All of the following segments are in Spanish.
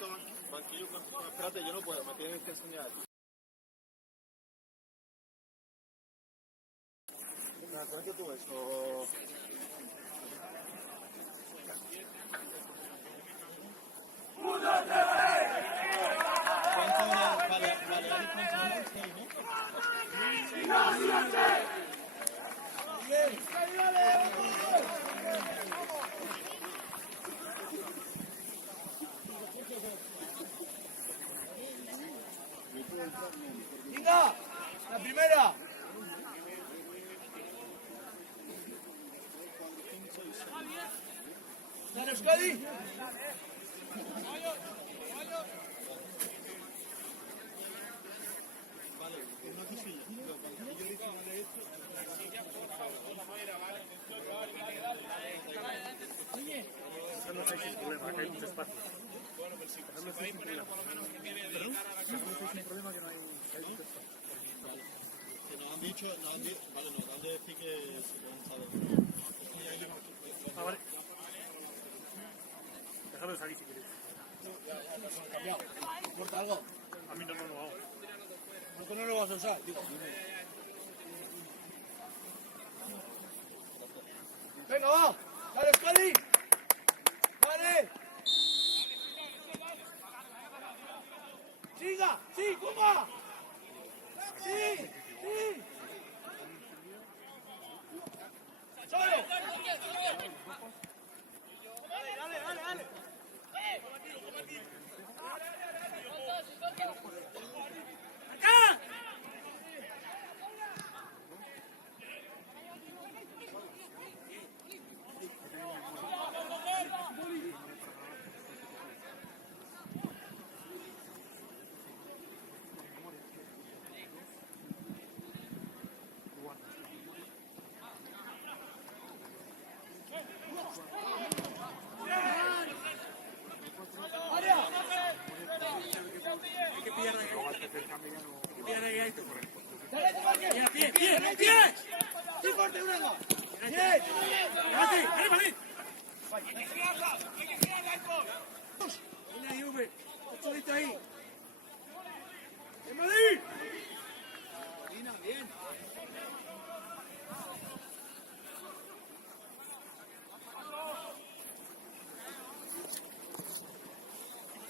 puesto banquillo con... Espérate, yo no puedo, me tienes que enseñar. Acuérdate tú eso. ¡Venga! ¡La primera! ¡Dale, Euskadi! No sé si es problema, que hay mucho espacio. Bueno, pero sí, hay problema, por lo menos que quede bien. Es un problema que no hay mucho espacio. Que nos han dicho, vale, nos han de decir que se pueden saber. Ah, vale. Déjame salir si queréis. Cambiado. ¿Importa algo? A mí no. ¿Por qué no lo vas a usar? Digo, venga, va. Dale, Euskadi. Vale. Siga. Sí, Kuma. Sí. Solo. Dale. ¡Acá! ¡Bien! ¡Sí, fuerte, Bruno! ¡Bien! ¡Vale! ¡Viene Juve! ¡Solito ahí! ¡En Madrid! ¡Bien!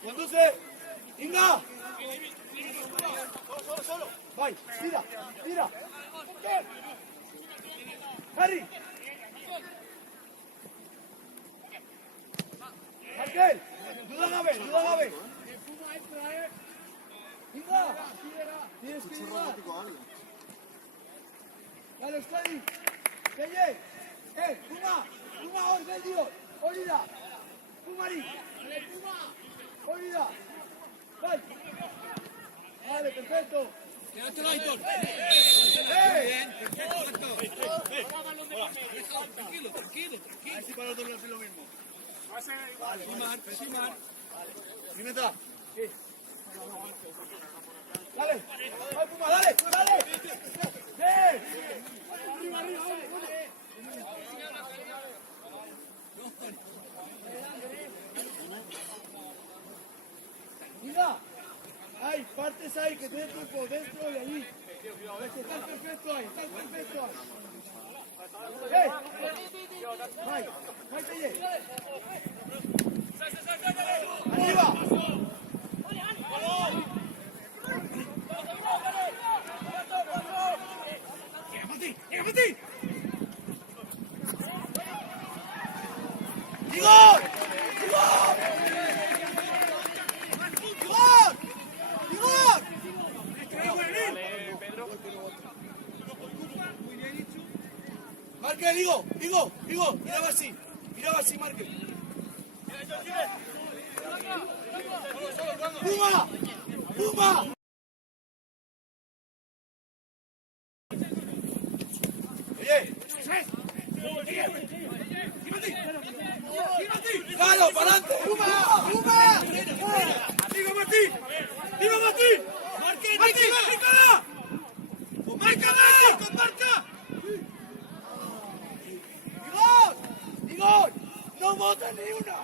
¡Conduce! ¡Inga! ¡Solo! ¡Vai! ¡Tira! ¡Harry! ¡Markel! ¡Duda Gabe! ¡Inga! ¡Tienes que ir! ¡Dale, Euskadi! ¡Keye! ¡Puma! ¡Olida! ¡Pumari! ¡Olida! ¡Vai! ¡Vale, perfecto! ¡Quédate, Aitor! ¡Bien! ¡Perfecto! Tranquilo. A ver si para los dos es lo mismo. Vale, Simar. Dime atrás. Dale. ¡Vai, Puma, dale! ¡Bien! Arriba. Mira, hay partes ahí que tienen tiempo dentro y allí. Está perfecto ahí. ¡Vai, Keye! ¡Arriba! ¡Mati! ¡Igor! Marque, digo, miraba así, Marque. ¡Puma! Oye, ¡Claro, para adelante! ¡Puma! ¡Digo, Martín! ¡Marca! ¡Con marca! ¡Igor! ¡No botes ni una!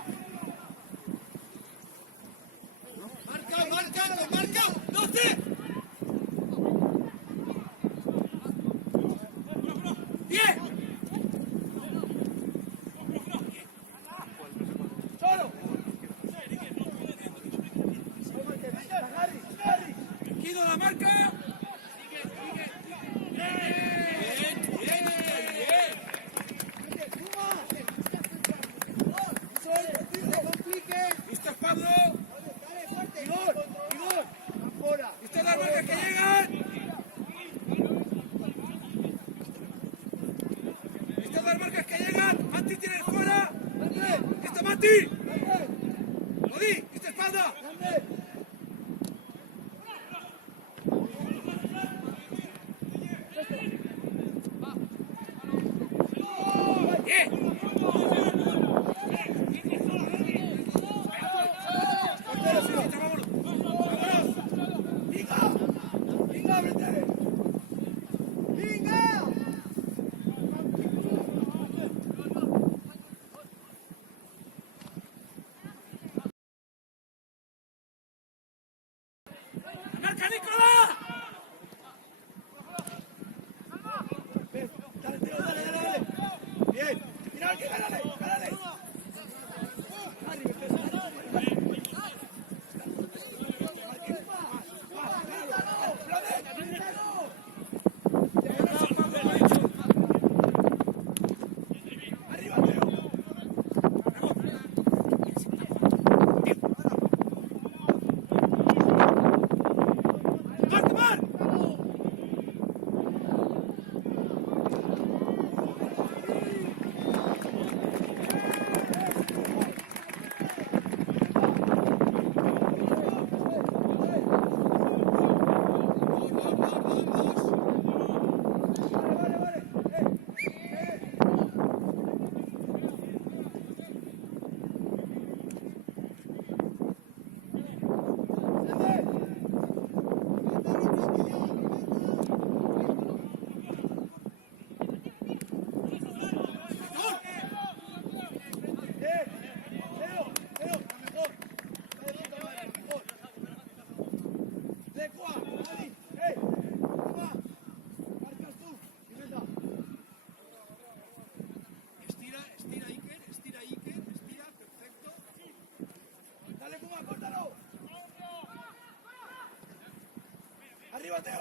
Arriba, Teo.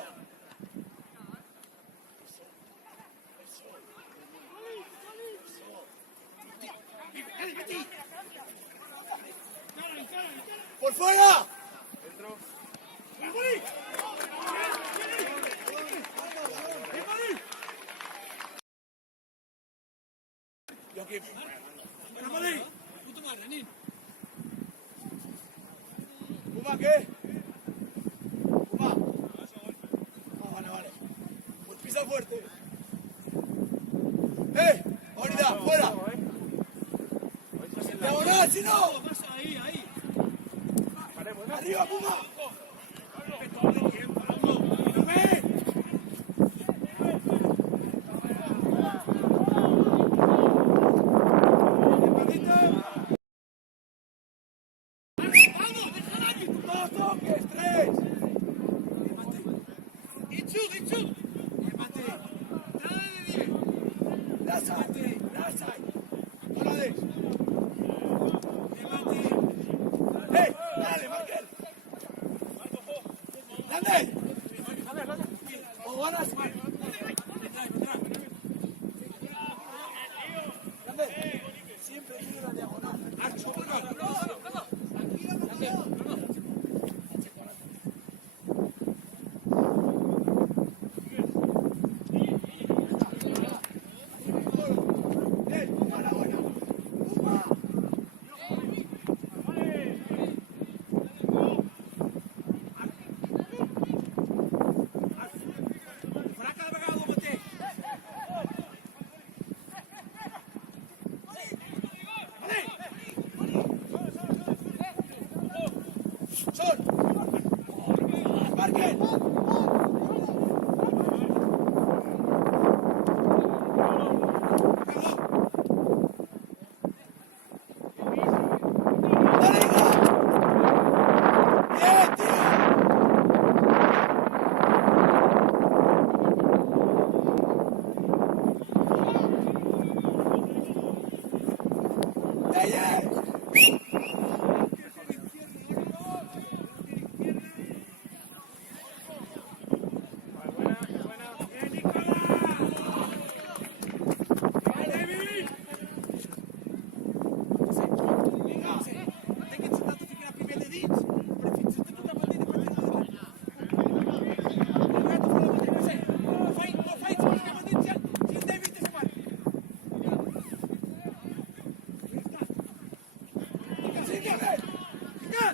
¡Por fuera! ¿Puma qué? ¿Puma? Ah, vale. Pues pisa fuerte. ¡Ahorita! ¡Fuera! ¡Diagonal, si no! ¡Arriba, Puma! ¡Dale, Markel! ¡Dale! ¡O ganas! ¡Dale! Siempre tiene la diagonal. ¡Dale, hija! ¡Bien, tío! quede dins, però fins a tota la partida per endavant. El gato fa la mateixa, no sé, no faig cap a dins si el David és part. Vinga, vinga!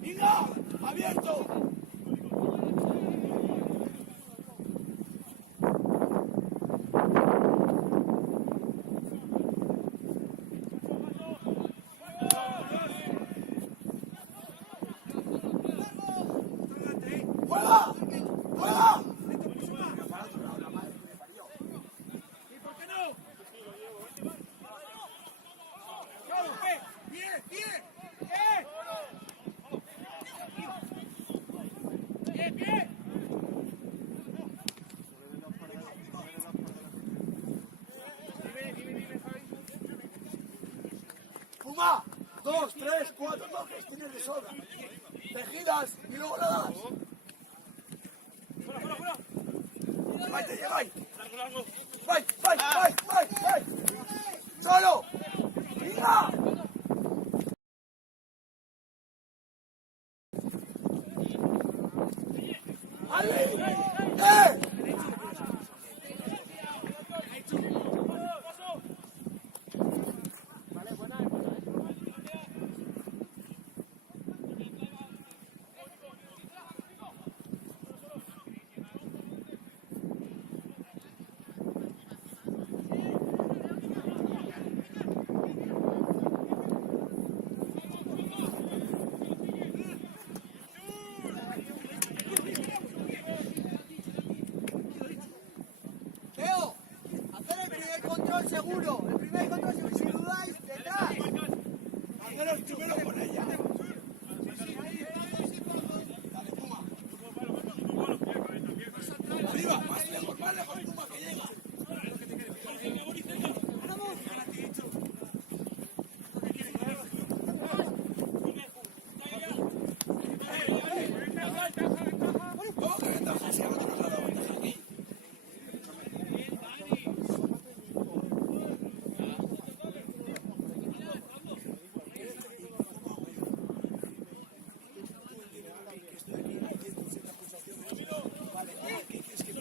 ¡Venga! ¡Abierto! ¡Juega! ¡Juega! ¿Y por qué no? ¡Bien! ¡Bien! ¡Bien! ¡Bien! Puma, 2, 3, 4 toques, tienes de sobra. Te giras y luego la das. ¡Vai, te lleváis! ¡Vai, vai, vai, vai, vai! ¡Solo! ¡Venga! ¡Ali! ¡Eh! Teo, hacer el primer control seguro. El primer control seguro. Si dudáis, detrás. Hacer el primero con ella. Dale, Puma. Arriba, más lejos, Puma, que llega. ¿Cómo que ventaja? Si ahora nos ha dado ventaja aquí. Vale, ¿qué es que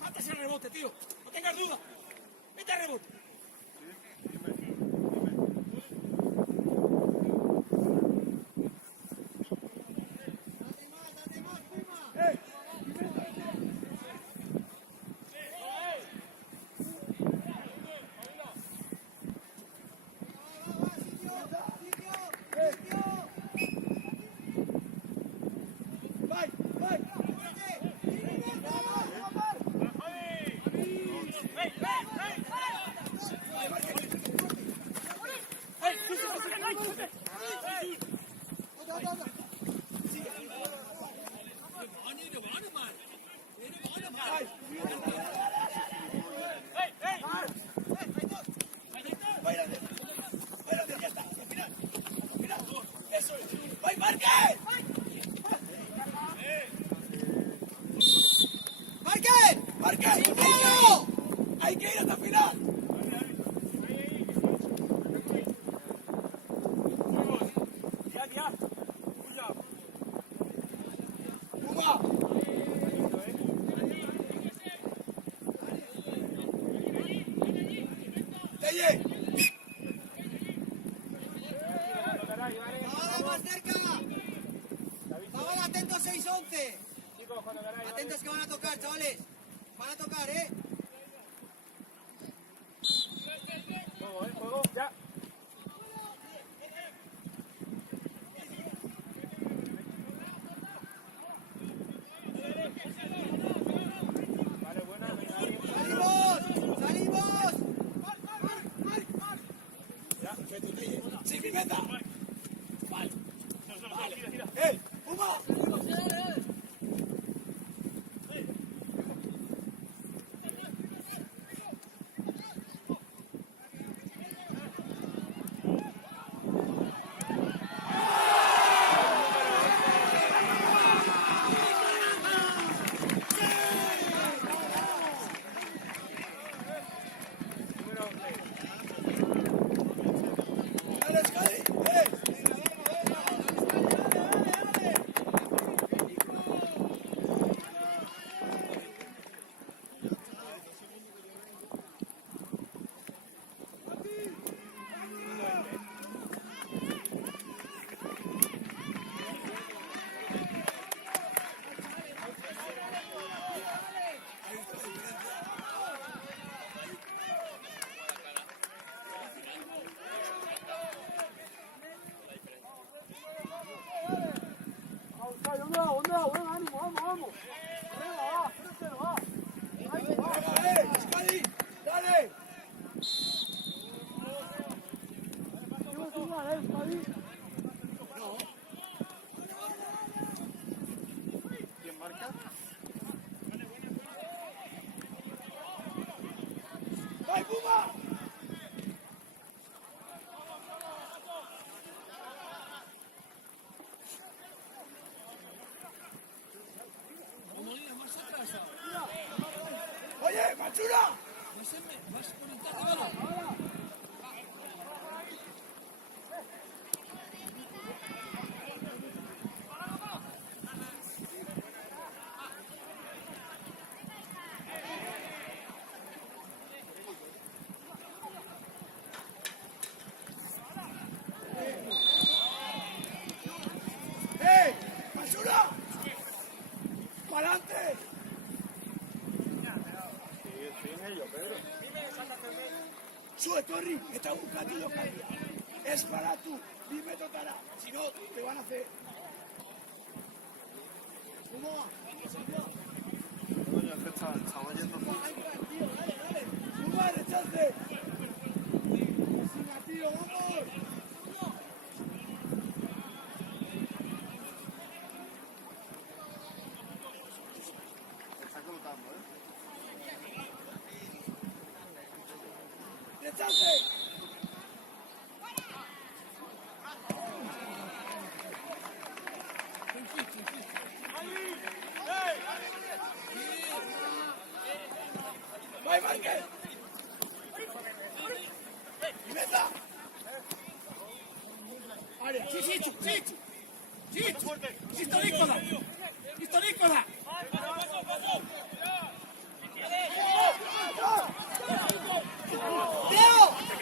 Falta ese rebote, tío. No tengas duda. Vete al rebote. ¡Hay que ir hasta el final! ¡Más cerca! ¡Vamos, atentos 6-11! Atentos que van a tocar, chavales. Van a tocar, ¿eh? Juego, ya. Vale, buena, venga, ahí. ¡Salimos! ¡Salimos! Ya, ¡sí, Pimenta! Vale. ¡Ey! ¡Puma! 온다, 오늘 ánimo, vamos, vamos. Venga, va, pero va. Venga, Escali, dale. ¿Quién marca? ¡Vai, Puma! Oye, Machura. ¡Eh! ¡Machura! ¡Para adelante! Sí, en ello, Pedro. Sube, Torri, está buscando y lo cambia. Es para tú, dime total. Si no, te van a hacer. ¿Cómo? Coño, es que estaba yendo por... ¡Suma, rechace! ¡Encima, tío, vamos! Se está colocando, ¿eh? ¡Rechace! ¡Vai, Márquez! ¡Y meta! ¡Área! ¡Sí, sí, sí! ¡Sí! ¡Listo, Nicola! ¡Listo, Nicola!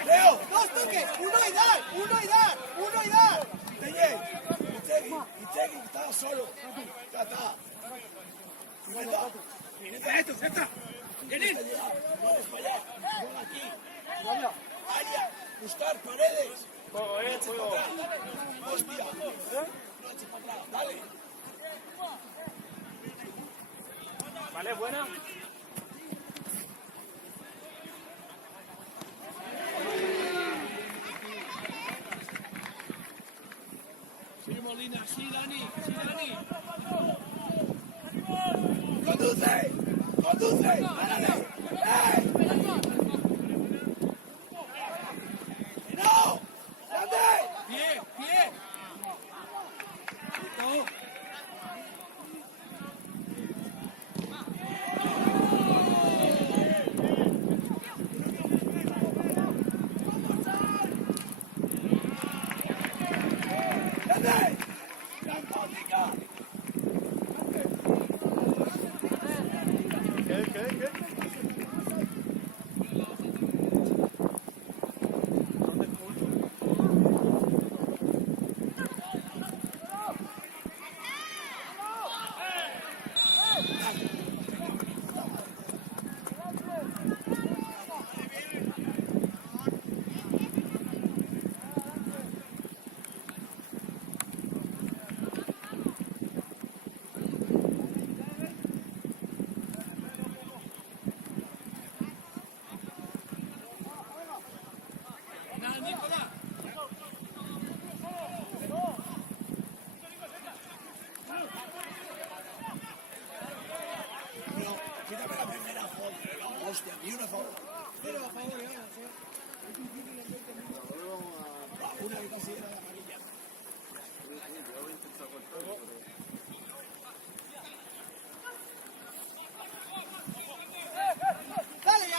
¡Leo! ¡Dos toques! ¡Uno y dar! ¡Uno y dar! Itegui, estaba solo. Ya está. Y meta. ¡Ya está! ¡Venid! ¡Vamos para allá! ¡Ven aquí! ¡Área! ¡Buscar paredes! Juego, juego. ¡Hostia! No eches para atrás, dale. Vale, buena. Sí, Molina, sí, Dani, sí, Dani. ¡Conduce! ¡Conduce! ¡Párale! ¡Eh! ¡No! ¡Grande! Pie, pie. ¡Grande! ¡Gran tónica! ¿Qué? Nada, Nicolás. No, quítame la primera foto. Hostia, ni una foto. Pero a favor, ya. Una que considera la amarilla. Yo voy a intentar cortarlo, pero... ¡Dale ya!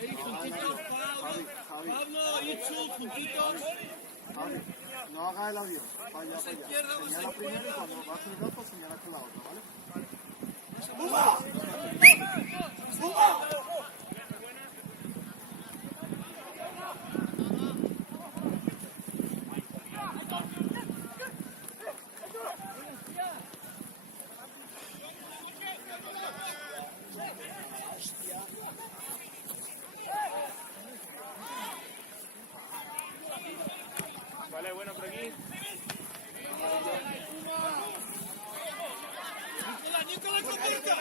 Ahí, juntitos, Pablo, Itzu, juntitos. Vale, no hagas el avión. Vaya, Vamos a vaya. izquierda, vamos a Señala primero y izquierda. cuando vas el gato señalas con la otra, ¿vale? ¡Puma! ¡Puma! Vale, bueno por aquí. Nicolás, completa.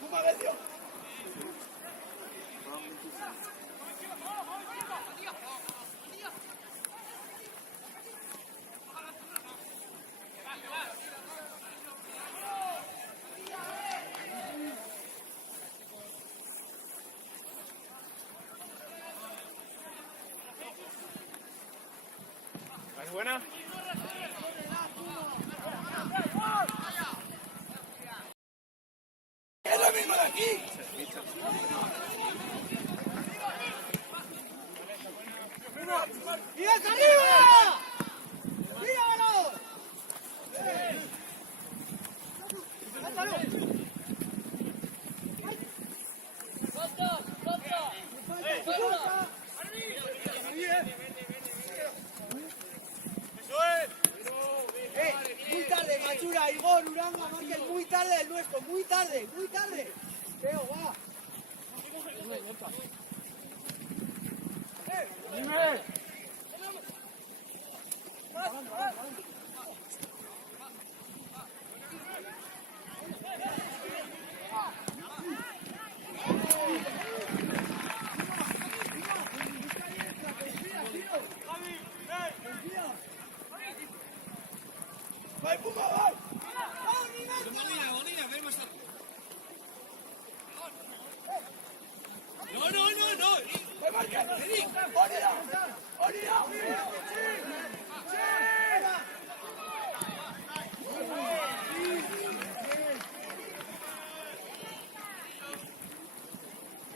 ¡Puma, Belio! Vale, buena. ¡Es lo mismo de aquí! ¡Y hacia arriba! ¡Tíralo! Muy tarde, Machura, Igor, Uranga, Márquez, muy tarde el nuestro, muy tarde, muy tarde. Teo, va. ¡Vai, Puma, vai! Molina, vemos a... No. ¡Vai, Márquez! ¡Orilla!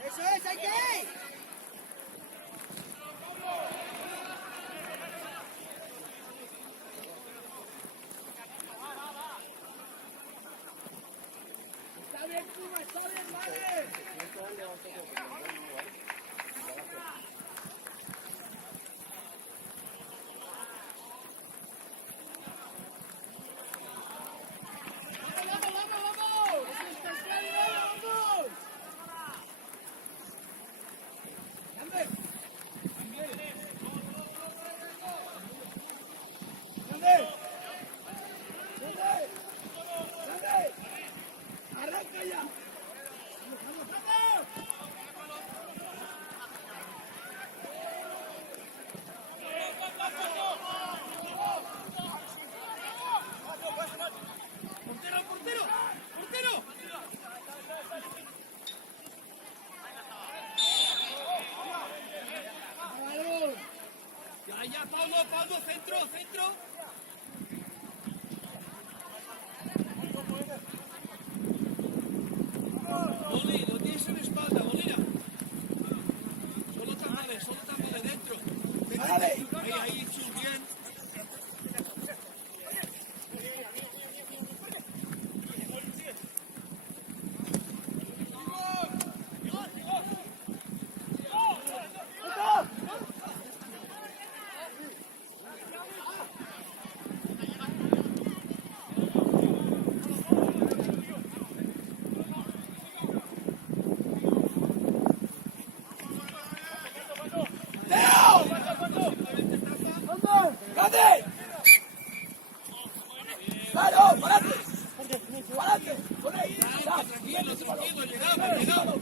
Eso es, hay que ir. Está bien, Puma, está bien, vale. ¡Arranca ya! ¡Portero! Ya, Pablo, centro. Oli, lo tienes en espalda, Molina. Solo tápale dentro. ¡Dale! Ahí, Chus, bien. ¡Grande! ¡Claro! ¡Parate! ¡Parate! ¡Por ahí! Tranquilo, llegamos.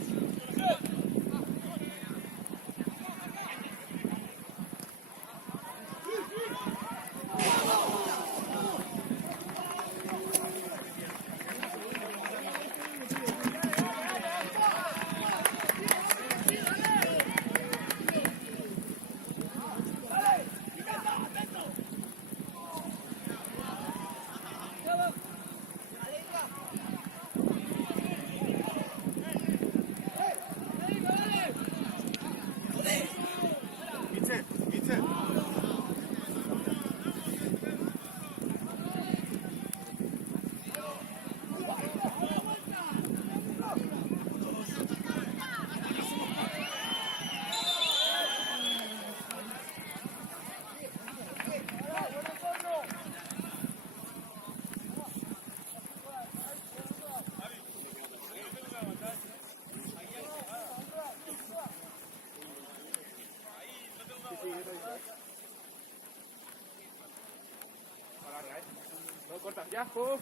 Yahoo.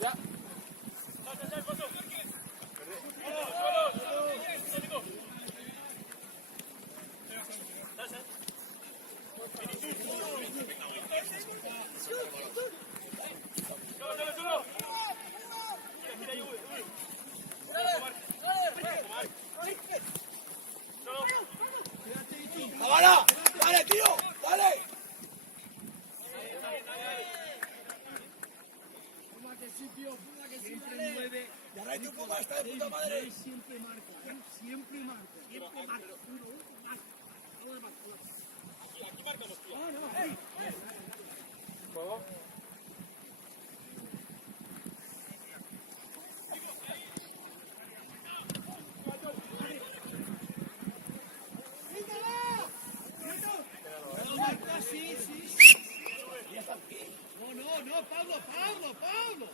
Ya. ¡Ahora! ¡Dale, tío! ¡Dale! Y ahora tu Puma está de puta madre. Siempre marca. Siempre marca. No, Pablo.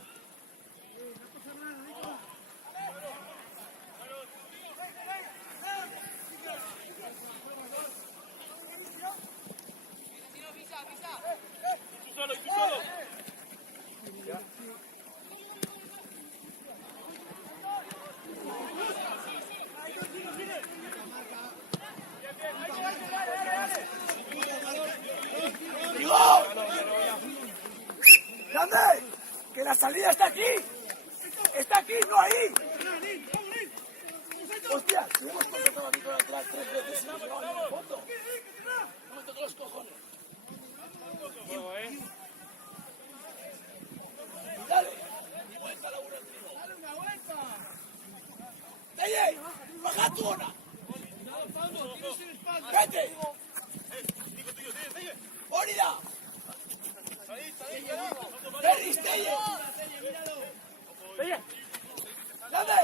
¡Digo! ¡Grande! ¡Que la salida está aquí! ¡Está aquí, no ahí! ¡Hostia! Si hemos contratado aquí con atrás 3 veces y no llegado ni al fondo. ¡No me toco los cojones! ¡Dale! ¡Vuelta la una al trigo! ¡Dale una vuelta! ¡Telle! ¡Baja tu ona! ¡Vete! ¡Bonida! ¡Ferris, Telle! ¡Grande!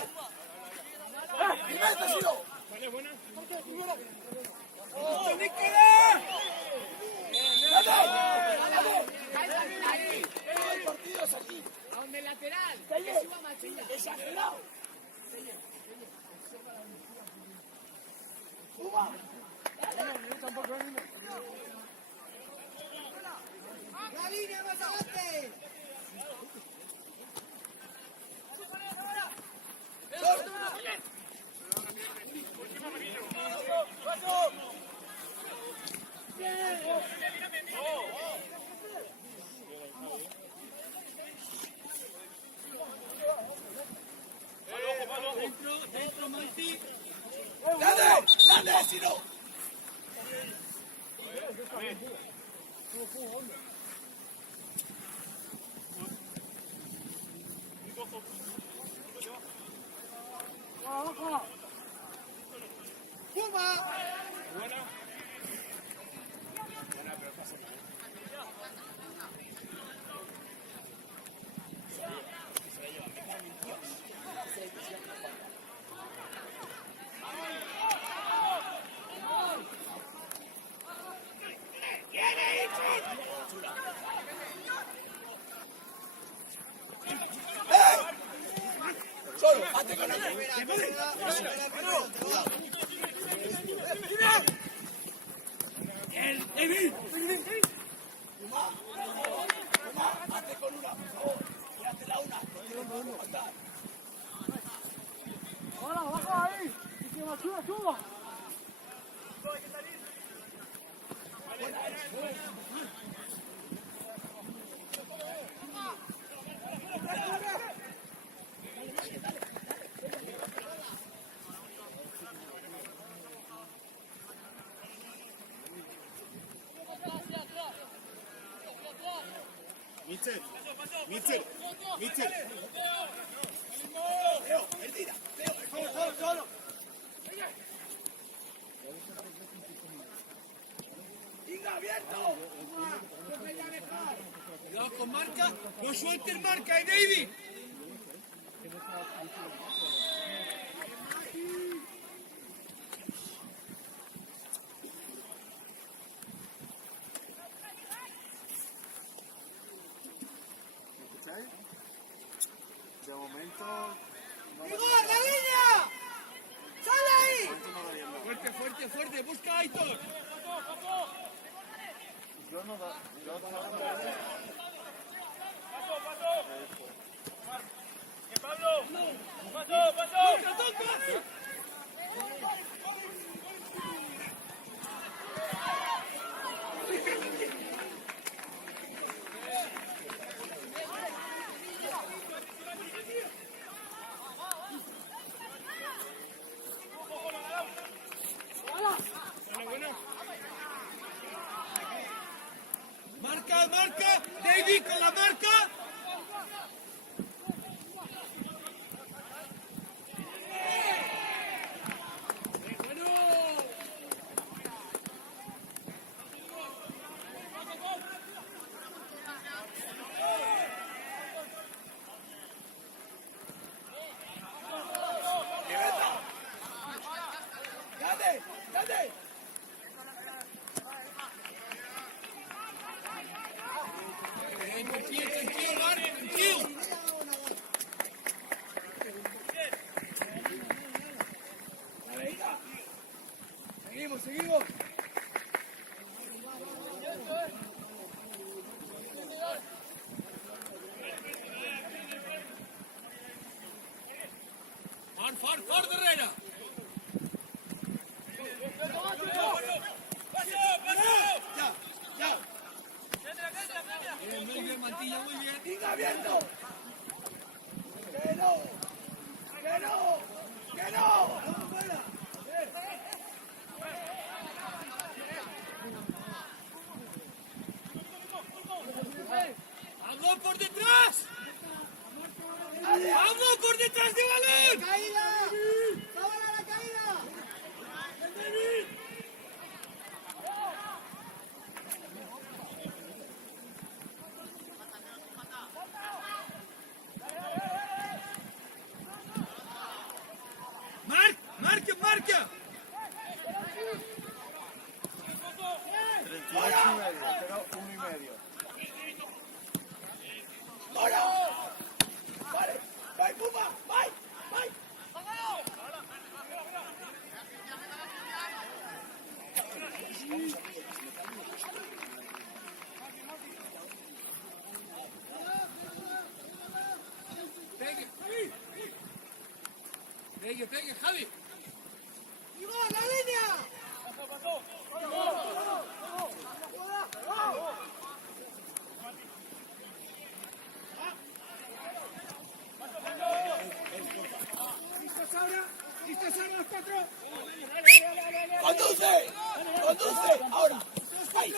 ¡Y vete, Siro! El partido es aquí. Donde lateral. Exagerado. Puma. La línea más adelante. Dentro, Monty. ¡Dale, Siro! Puma. Solo, hazte con él. Puma, hazte con una, por favor. Quédate la una. No quiero aguantar. Ahora, baja ahí. Y que la suba. Mitchell. Leo, él tira. Leo, solo. ¡Venga, abierto! Cuidado con marca. No sueltes marca, David. De momento, ¡Igor, la línea! ¡Sale ahí! no lo viendo. Fuerte. Busca a Aitor. Yo no da. Marca, marca, David con la marca. ¡Dale! ¡Dale! Tranquilo, Marc, tranquilo. ¡Dale, hija! Seguimos, seguimos. Far, Herrera. ¡Ya! Muy bien, Mantilla, muy bien. ¡Siga abierto! ¡Que no! ¡Que no! ¡Que no! ¡Vamos fuera! ¡Vamos por detrás! ¡Vamos por detrás de balón! ¡Caída! ¡Sábala la caída! ¡Marca! 38,5, queda 1,5. ¡Ahora! ¡Vale! ¡Vai, Puma! ¡Vai! ¡Vai! Pegue, Javi. ¡Iván, la línea! ¿Listos ahora los cuatro? ¡Conduce! ¡Conduce! ¡Ahora! ¡Ahí!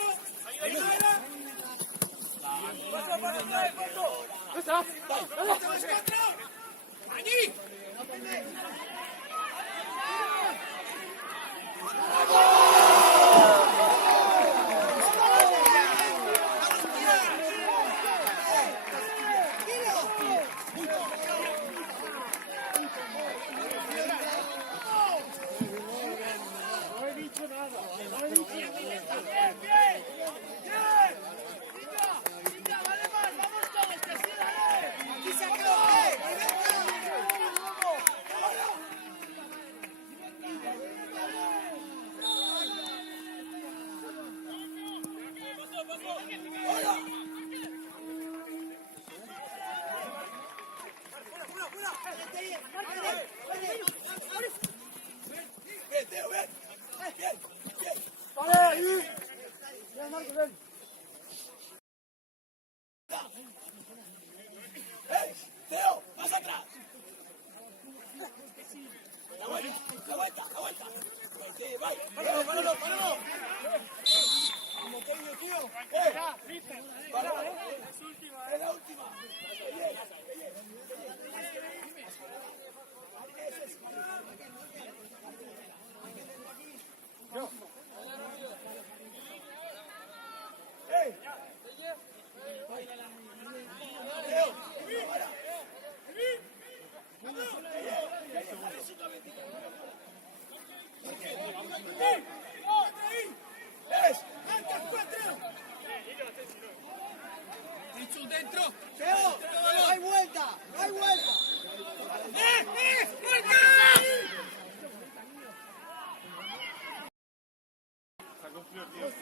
¡Allí! ¡Bien, Teo, bien! ¡Bien! ¡Bien! Teo, más atrás. Aguanta. Páralo. Como tengo, tío. Páralo. Es la última. Dentro. ¡Teo! ¡No hay vuelta! ¡No hay vuelta! S'ha cumplido el tiempo.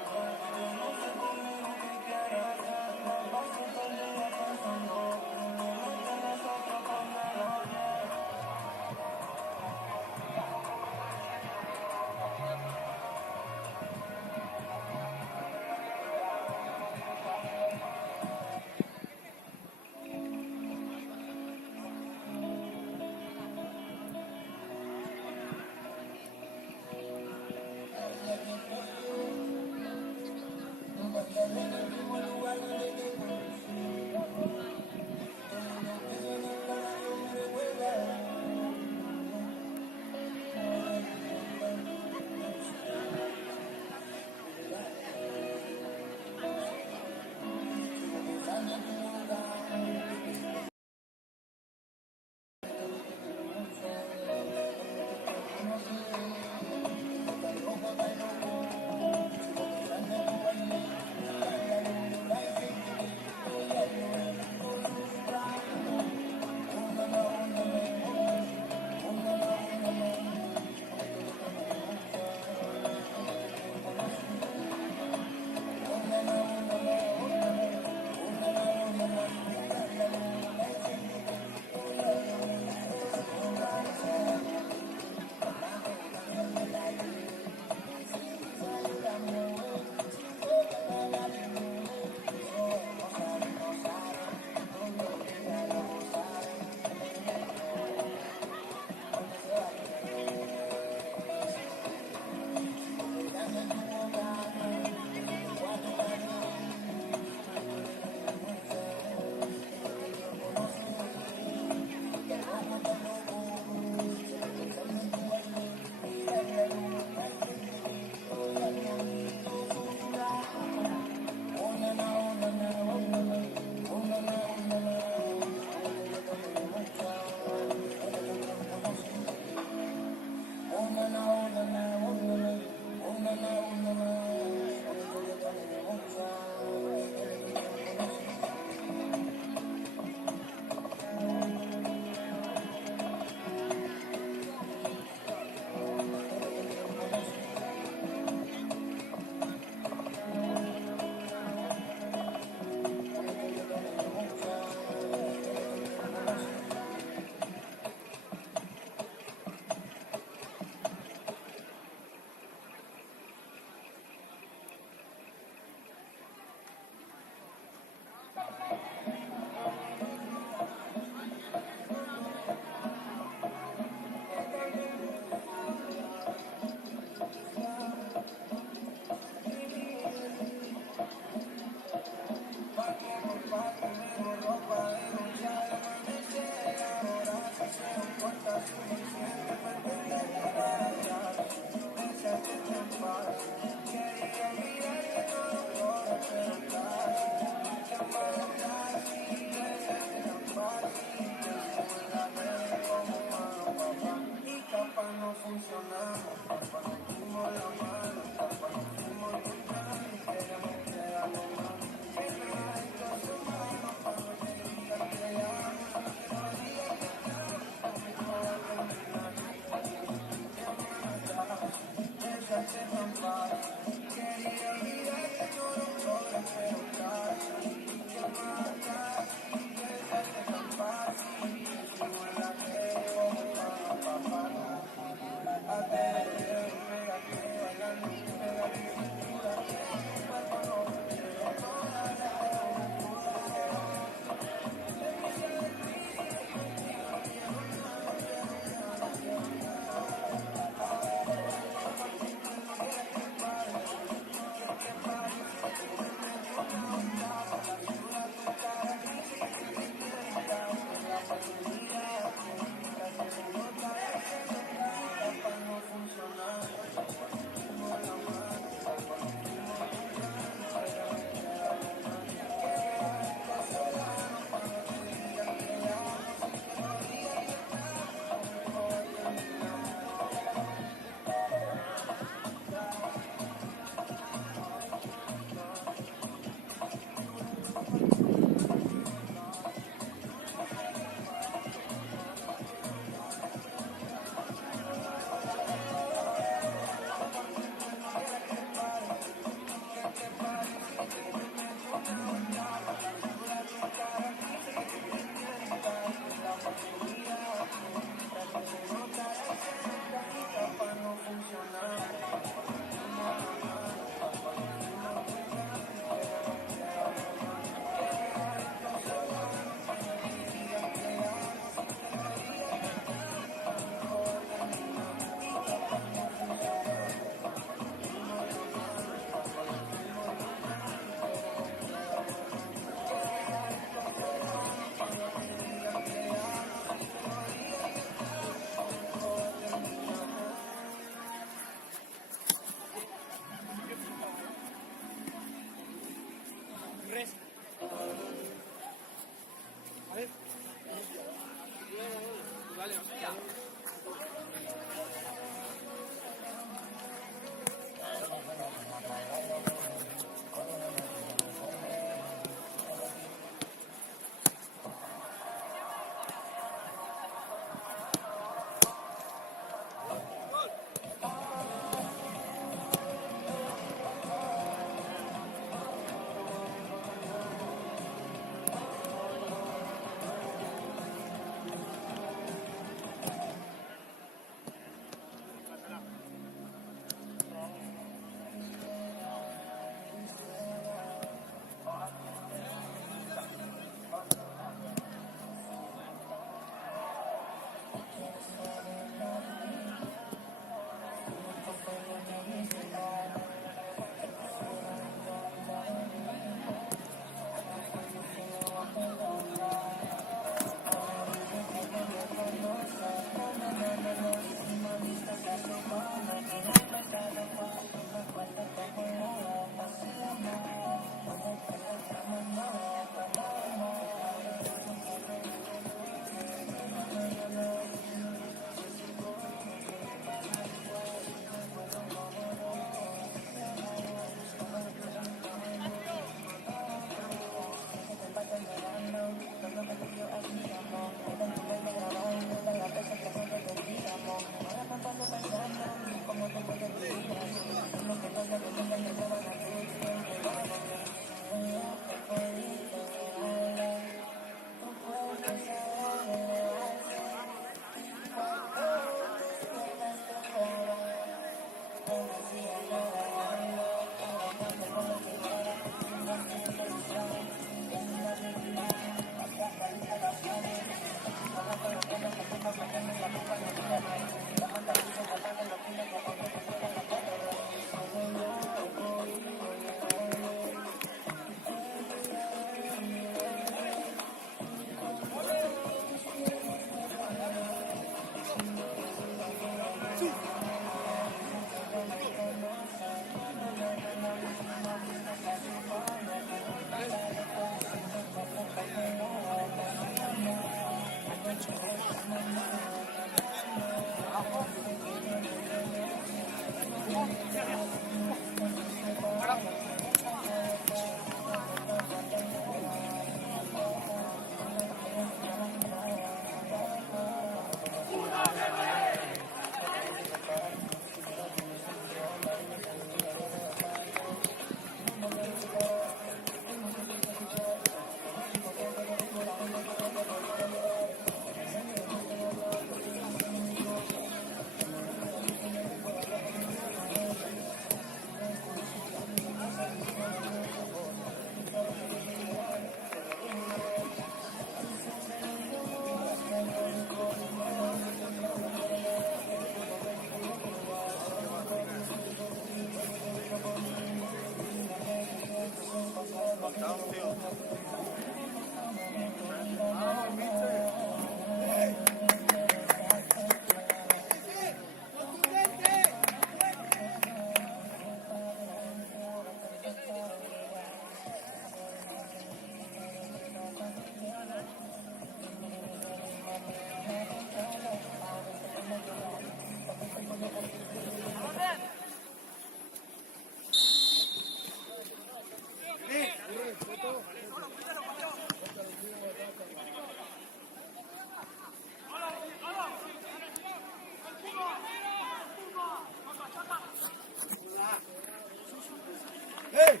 ¡Eh!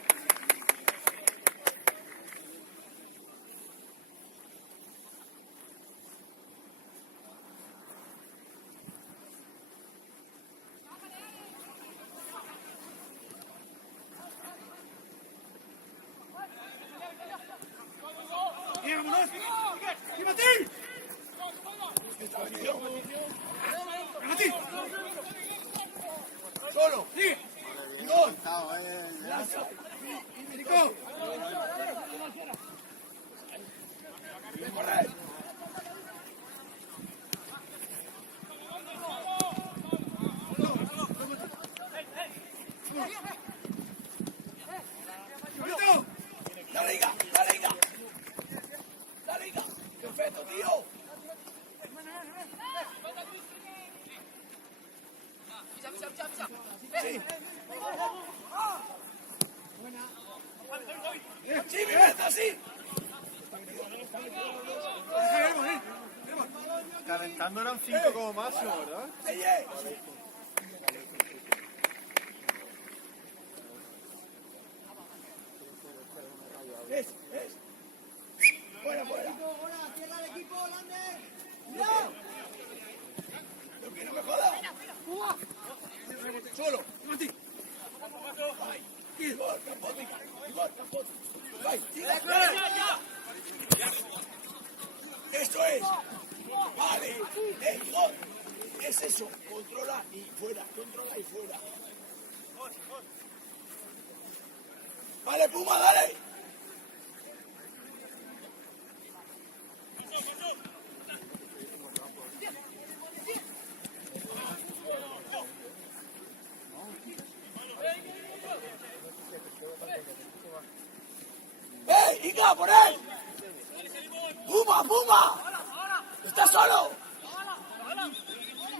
¡Bien, vámonos! ¡Sí, Martín! Está venido. ¡Martín! Solo. ¡Sigue! Gol. ¡Nico! Corre. ¡Bonito! Dale, Iga. Dale, Iga. Dale, Iga. Perfecto, tío. Sí. Sí, mi Berta, sí. Calentando eran 5 como máximo, ¿verdad? Ey, ey. Es. Fuera, fuera. Ahora, cierra el equipo, Lander. Yo que no me joda. Solo. ¡Martín! Igual, Capote. Igual, Capote. Vai, tira. Eso es. Vale. Gol. Es eso. Controla y fuera. Controla y fuera. Vale, Puma, dale. ¡Ey, Iga, por él! ¡Puma, Puma! ¡Está solo!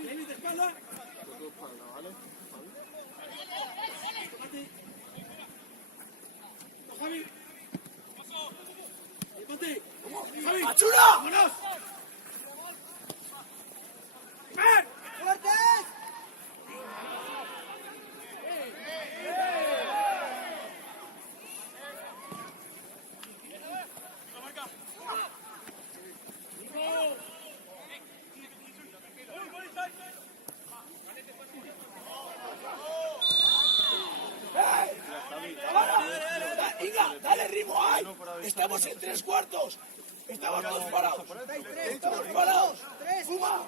¡Ven de espalda! ¡Javi! ¡Ponte! ¡Javi! ¡Achura! ¡Vámonos! ¡Ven! ¡Fuertes! Iga, dale ritmo ahí. Estamos en 3/4. Estamos todos parados. Estamos parados. Puma.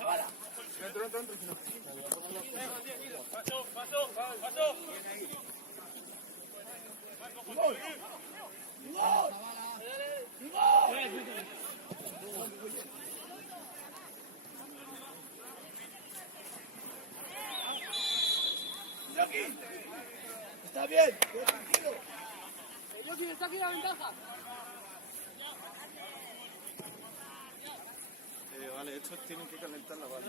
Ahora. Gol. Gol. Aquí. Está bien, tranquilo. Está aquí la ventaja. Vale, estos tienen que calentar la bala.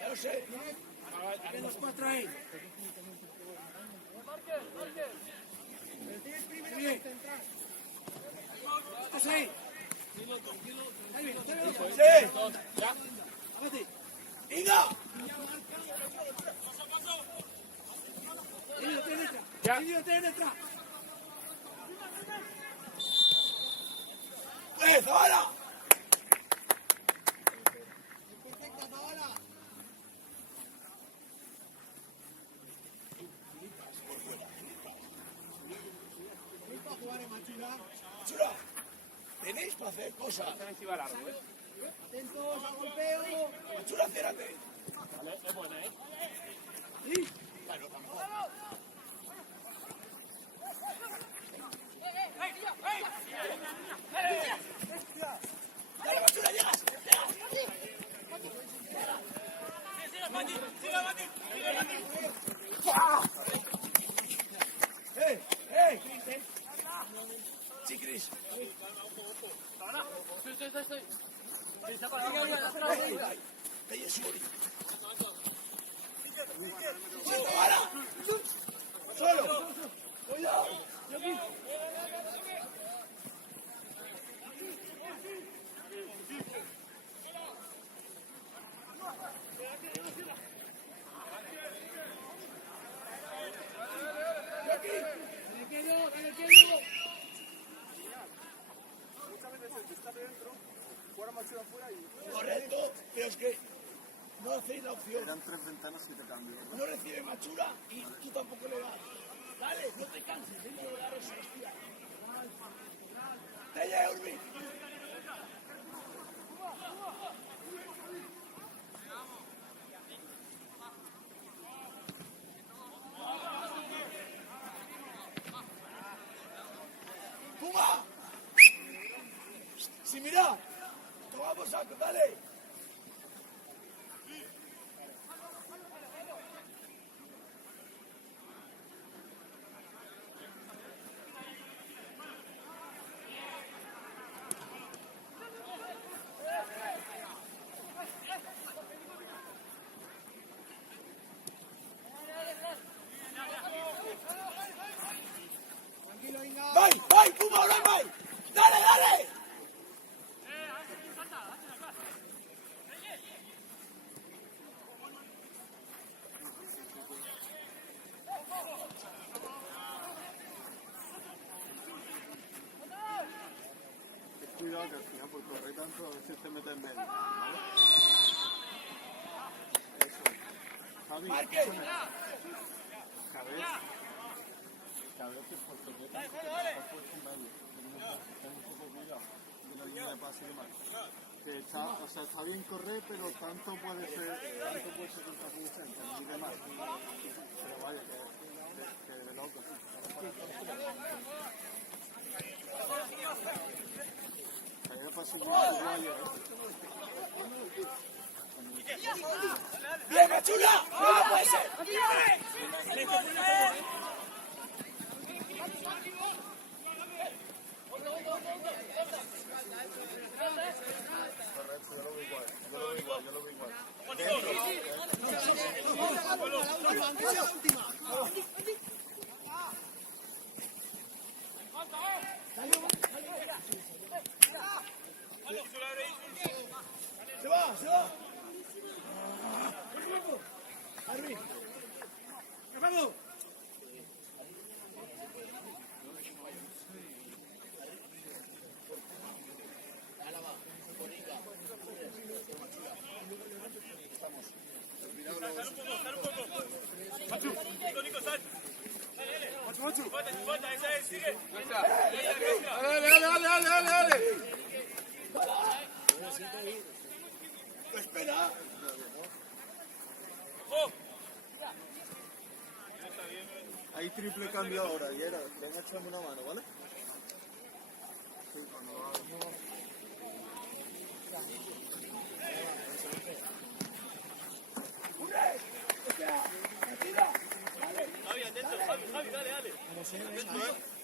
Ya lo sé. ¡Ven los cuatro ahí! ¡Sigue! ¡Estás ahí! ¡Ahí viene! Sí. ¡Ábrete! Iga. ¡Emilio, tres detrás! ¡Emilio, tres detrás! Zavala. Perfecta, Zavala. ¿Tenéis para jugar en Machula? Chura. Tenéis para hacer cosas. Atentos al golpeo. Chura, cérate. ¡Sí! Dale, Machura, llegas. ¡Ey! ¡Ey! Sí, Cris. Ey, sube. Sí, Zavala. Solo. Cuidado. Muchas veces el que está dentro, fuera Machura afuera y... Correcto, pero es que no hacéis la opción. Eran 3 ventanas, 7 cambios. No recibe Machura y tú tampoco le das. Dale, no te canses, dentro de dar esa hostia. ¡Tella, Urbi! ¡Puma! ¡Sí, mira! ¡Tomamos saco, dale! ¡Vai, vai, Puma, ahora vai! ¡Dale, dale! Cuidado que al final por correr tanto a veces te meten medio. ¿Vale? Eso. Javi, ¡Marque! cabeza es por tu meta. Has puesto un medio. Ten un poco cuidado de la línea de pase y demás. Que está, o sea, está bien correr, pero tanto puede ser contraproducente y demás. Pero vaya, que de loco. Ahí de pase igual, ¡Bien, Machura! ¡No puede ser! Correcto, yo lo veo igual. Yo lo veo igual. ¡Se va, se va! ¡Arbi! ¡Vamos! Dale. ¡Espera! Hay triple cambio ahora, y era, ven a echarme una mano, ¿vale? Sí, cuando va. Javi, dale.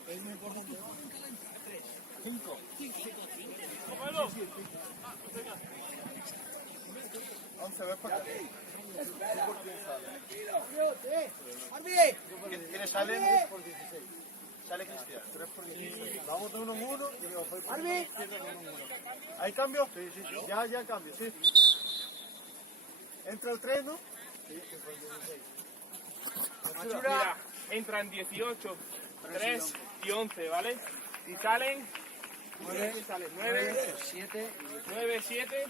Es muy importante. 5. 11, ves para acá. ¿Tú por quién sale? ¿Quiénes salen? 3 por 16. Sale Cristian. 3 por 16. Vamos de 1 en 1 y luego voy por 1 en 1. ¿Hay cambio? Sí. Ya cambio, sí. ¿Entra el 3, no? Sí, 3 por 16. Mira, entran 18, 3 y 11, ¿vale? Y salen 9, 7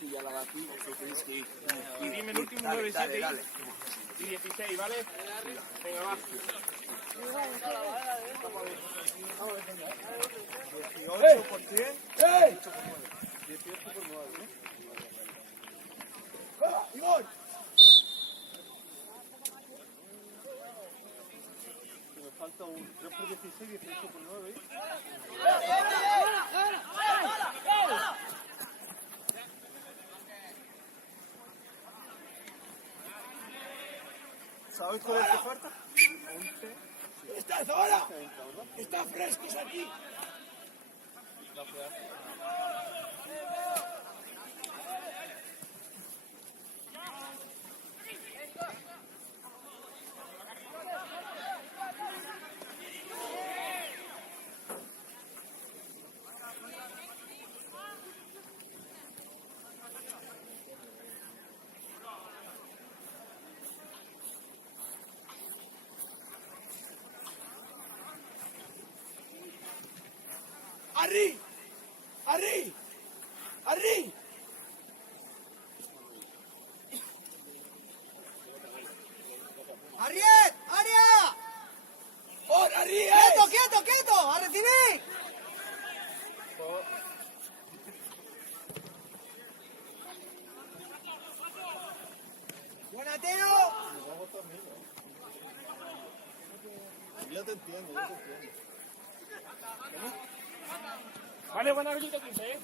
Y ya la batí. y dime el último 9, 7 y 16, ¿vale? Venga, va. 18 por 100. 18 por 9. 18 por 9, ¿no? ¡Va, Igor! Me falta un 3 por 16, 18 por 9. ¿Sabes cuál es el que falta? 11. ¡Está Zabala! ¡Está frescos aquí! ¡Arri! ¡Arri! ¡Arri! ¡Arriet! ¡Área! ¡Por Arri! ¡Quieto, quieto, quieto! ¡A recibir! ¡Buena, Teo! Yo te entiendo, yo te entiendo. Vale, buena rollita 15, ¿eh?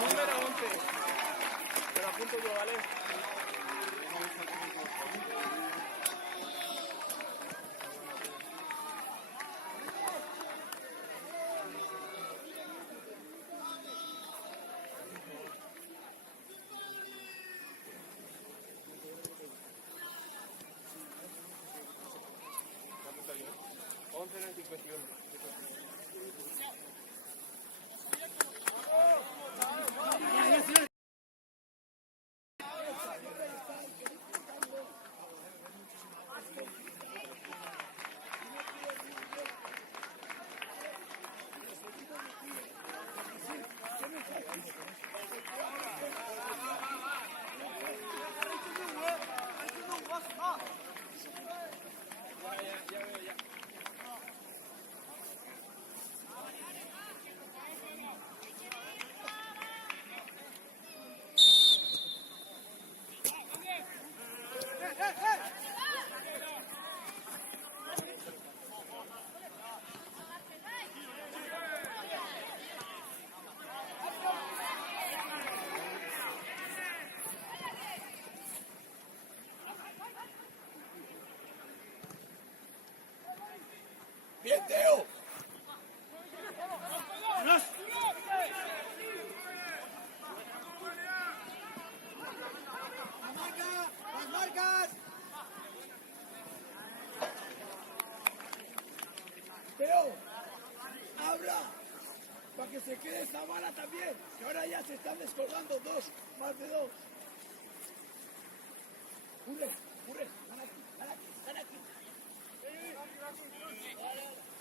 Número 11. Te lo apunto yo, ¿vale? Te apunto yo. 11 en el 51. ¡Bien, Teo! ¡Las marcas! Teo, habla, para que se quede esta bala también, que ahora ya se están descolgando más de dos. ¡Jure! ¡Están aquí!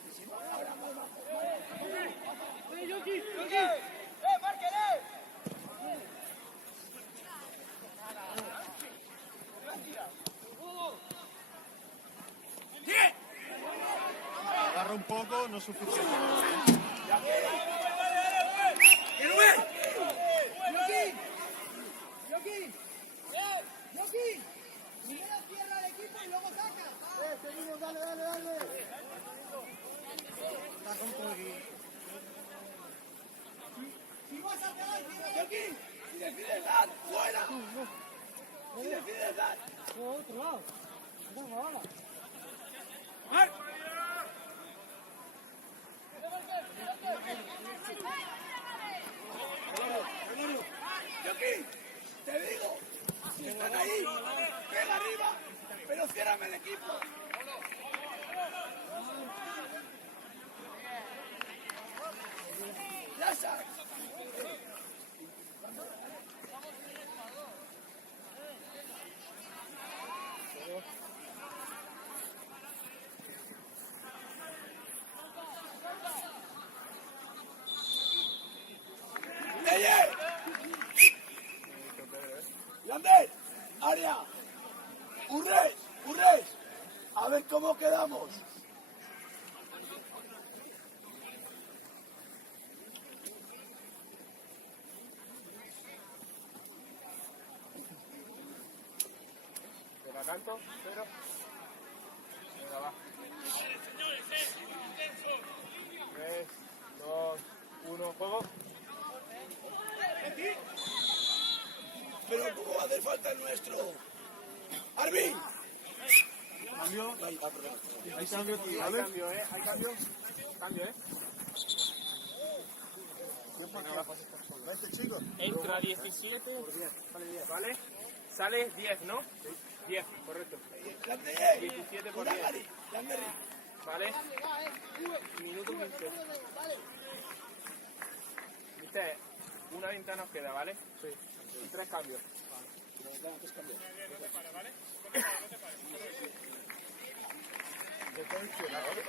Y si no, ahora más bajo. Agarra un poco, no suficiente. ¡Yoki! Primero cierra el equipo y luego saca. Seguimos, dale. Si vas a pegar, cierra. ¡Yoki! ¡Si decides dar, fuera! ¡Si decides dar! ¡Yoki! Te digo, si están ahí, pega arriba, pero ciérrame el equipo. ¡Lasa! ¡Eye! ¡Lander! ¡Área! ¡Urrés! A ver cómo quedamos. Te la canto, pero... Venga, va. 3, 2, 1, juego. Pero ¿cómo va a hacer falta el nuestro? ¡Armin! Cambio. Hay cambio, tío, Hay ¿vale? cambio, ¿eh? Hay cambio. Cambio, ¿eh? Tiempo, tiempo. 20 chicos. Entra 17 por 10. ¿Vale? Sale 10, ¿no? 10, correcto. 17 por 10. ¿Vale? Minuto 15. ¿Viste? Una ventana os queda, ¿vale? Sí. Y 3 cambios.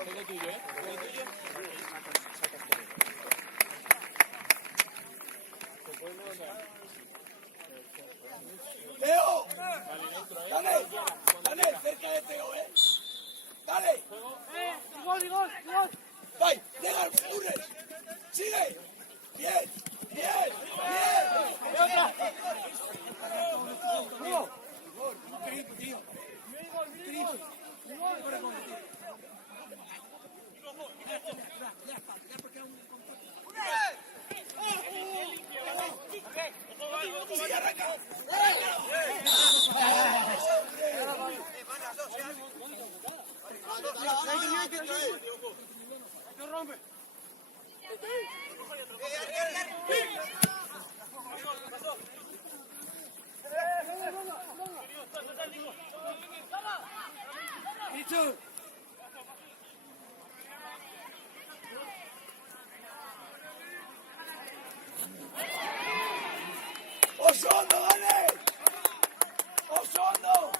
Tengo tuyo, ¿eh? Teo, dale, cerca de Teo, dale. Vai, llega el Funes, sigue, bien. Sí, arranca. Osondo, dale. Osondo.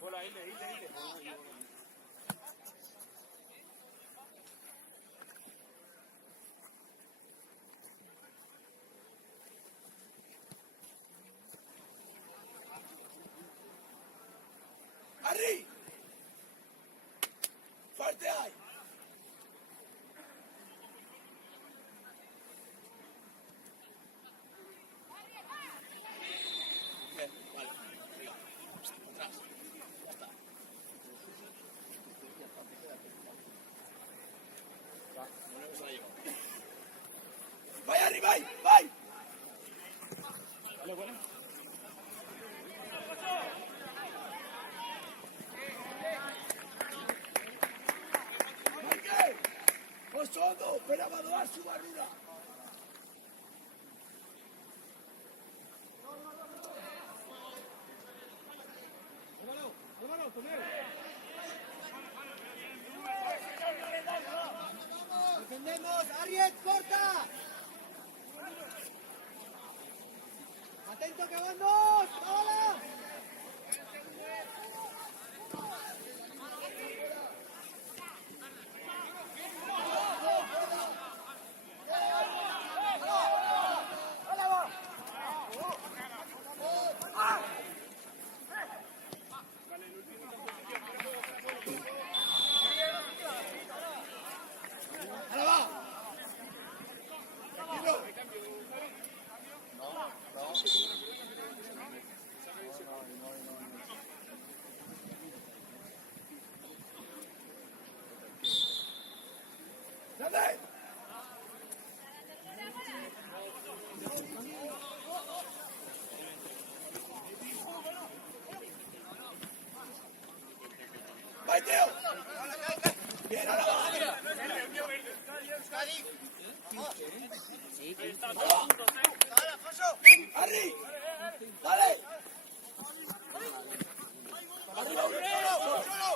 Hola, ile. Arri. Fuerte ahí. Vai, Arri, vai. Marque. Osondo, esperaba doar su barrura. Defendemos, Ariet, corta. Atento que van dos. ¡Hola! Dale. Vai, Teo. Bien, ahora va. Arri. Dale. Arriba, solo.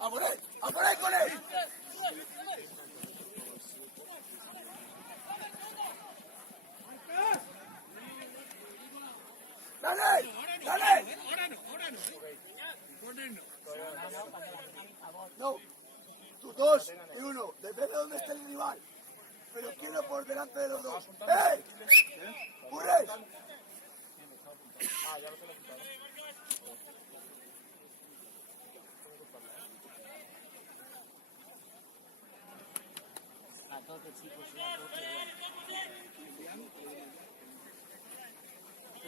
A por él con él. Dale. No, tú 2 y 1, depende de dónde esté el rival. Pero quiero por delante de los dos. ¡Eh! ¡Pures!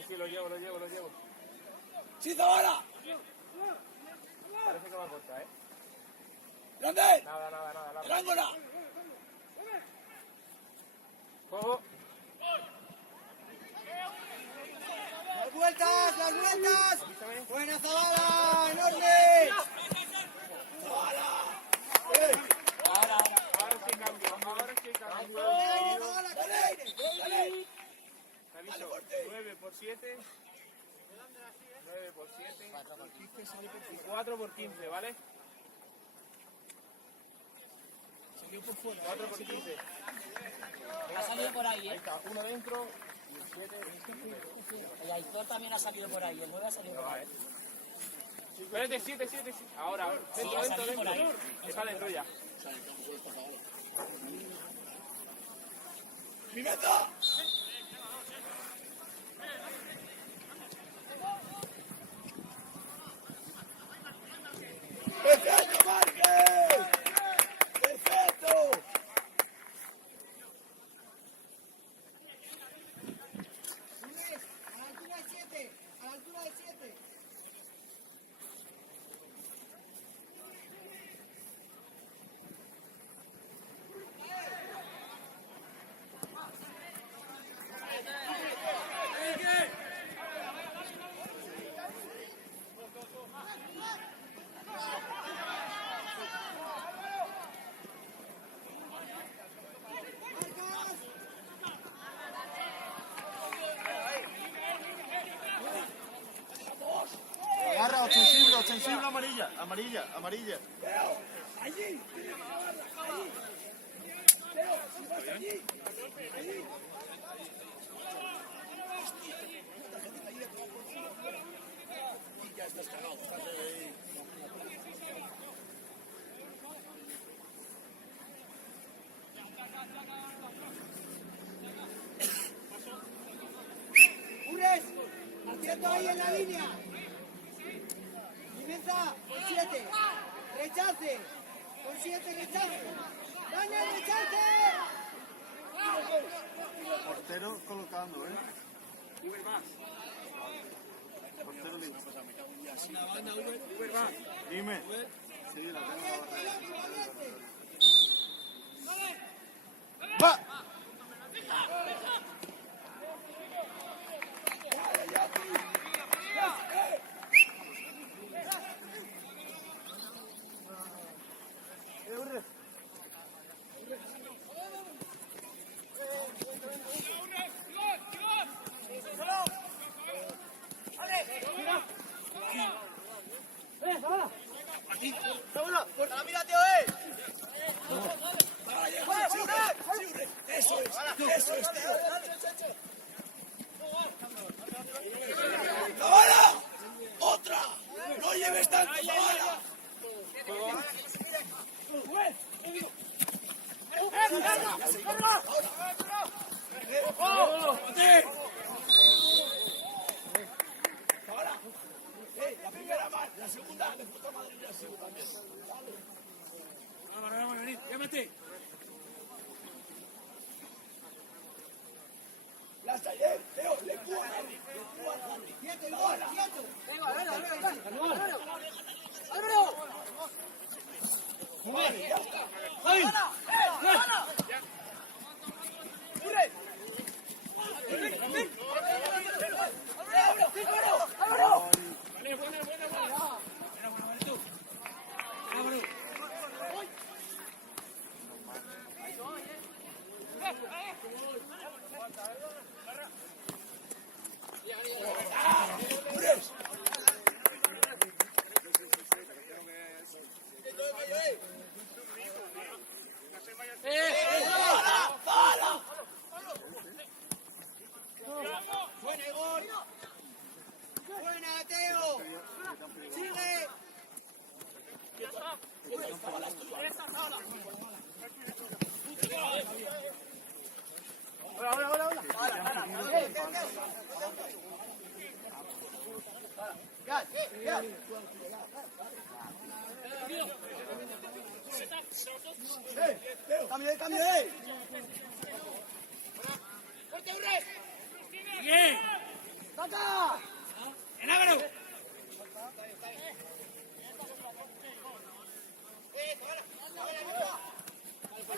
Sí, lo llevo. ¡Sí, Zabala! Parece que va a cortar, ¿eh? ¡Grande! Nada. ¡Trángola! Juego. Las vueltas. Buena Zabala. 7. 9 por 7. Y 4 por 15, ¿vale? Salió por fuera. 4 por 15. Ha salido por ahí, Ahí ¿eh? está, uno dentro y el 7. El Aitor también ha salido por ahí, el 9 ha salido por ahí. Espérate, 7. Ahora. Sí, ha salido por ahí. Está dentro ya. ¡Pimenta! ¡Perfecto, Márquez! ¡Perfecto! Luis, a la altura del 7. A la altura del 7. Agarra, ostensible, amarilla. Allí, tiene la barra, allí. Teo, si vas allí, allí. Y ya estás cagado, estás ahí. Ures, haciendo ahí en la línea. Pimienta, con 7. Rechace. Con 7, rechace. ¡Daniel, rechace! Portero colocando, Portero libre. Dime. Sí, la tengo. ¡Va! Eso es, tío. ¡Zavala! ¡Otra! ¡No lleves tanto, Zavala! ¡Zavala! La primera más, la segunda, de puta madre, la segunda. Vamos, venid, llámate. Las ayer, Teo, le empuja a Harry, ¡quieto, igual, quieto! ¡Álvaro! ¡Vale, ya está! ¡Ahí! ¡Corre! ¡Álvaro! ¡Buena, Igor! ¡Buena, Teo! ¡Sigue! ¡Cambio! ¡Fuerte, Urres! ¡Bien! ¡Tata! ¡En Álvaro!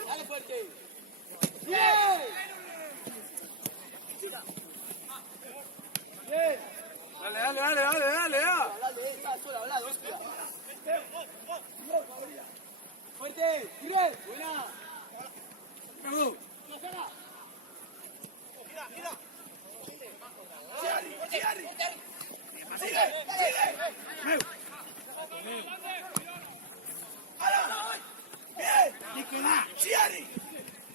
¡Dale fuerte! ¡Bien! ¡Bien! ¡Dale! Está sola, al lado, hostia. ¡Fuerte! ¡Bien! ¡Buena! ¡Bravo! ¡Gira! Chiari. Sigue. Meu. ¡Hala! ¡Bien! ¡Nicolás! ¡Chiari!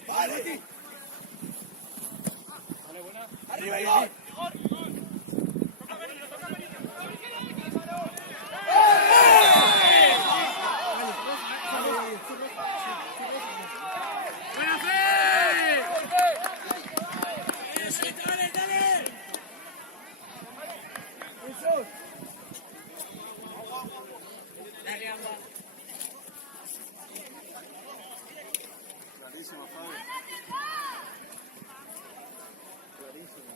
¡Vale! ¡Arriba y gol! Clarísimo, Fabi. Clarísimo.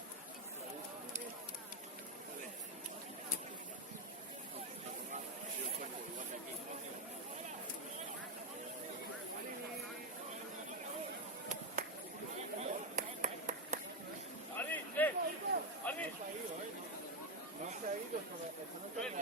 No se ha ido, eso no termina.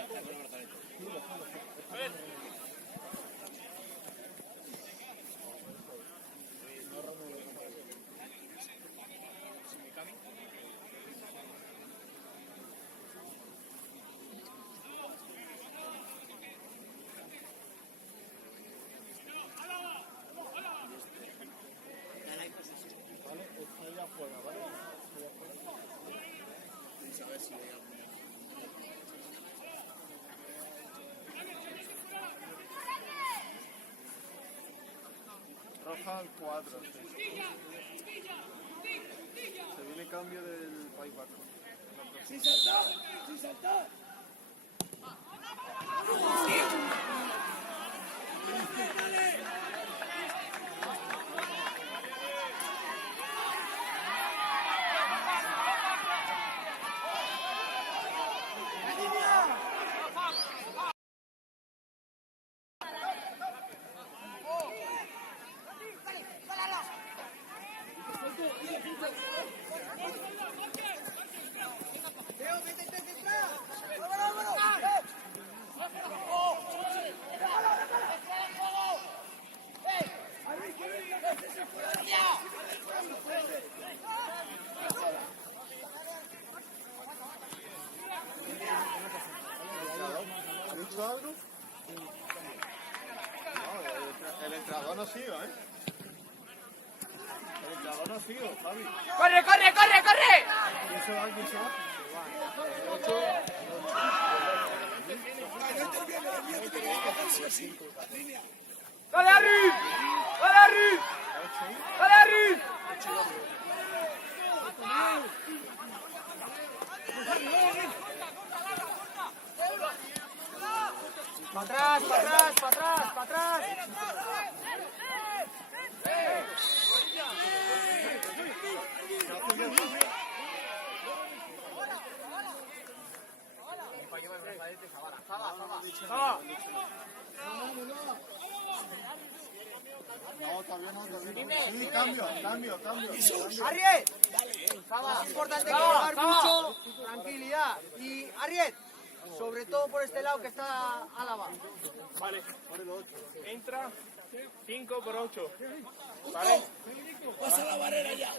Vale, está allá afuera, ¿vale? Vamos a ver si voy a poner. Roja al 4. Se viene cambio del País Vasco. ¡Sin saltar! ¿Has dicho algo? No, el entrenador no ha sido, ¿eh? El entrenador no ha sido, Fabi. ¡Corre! ¿Quién se va? ¡Dale, Arri! ¡Para atrás! No, todavía no. Sí, cambio. Arriet, es importante jugar mucho, tranquilidad. Y Arriet, sobre todo por este lado que está Álava. Vale. Entra 5 por 8. ¿Vale? Pasa la barrera ya.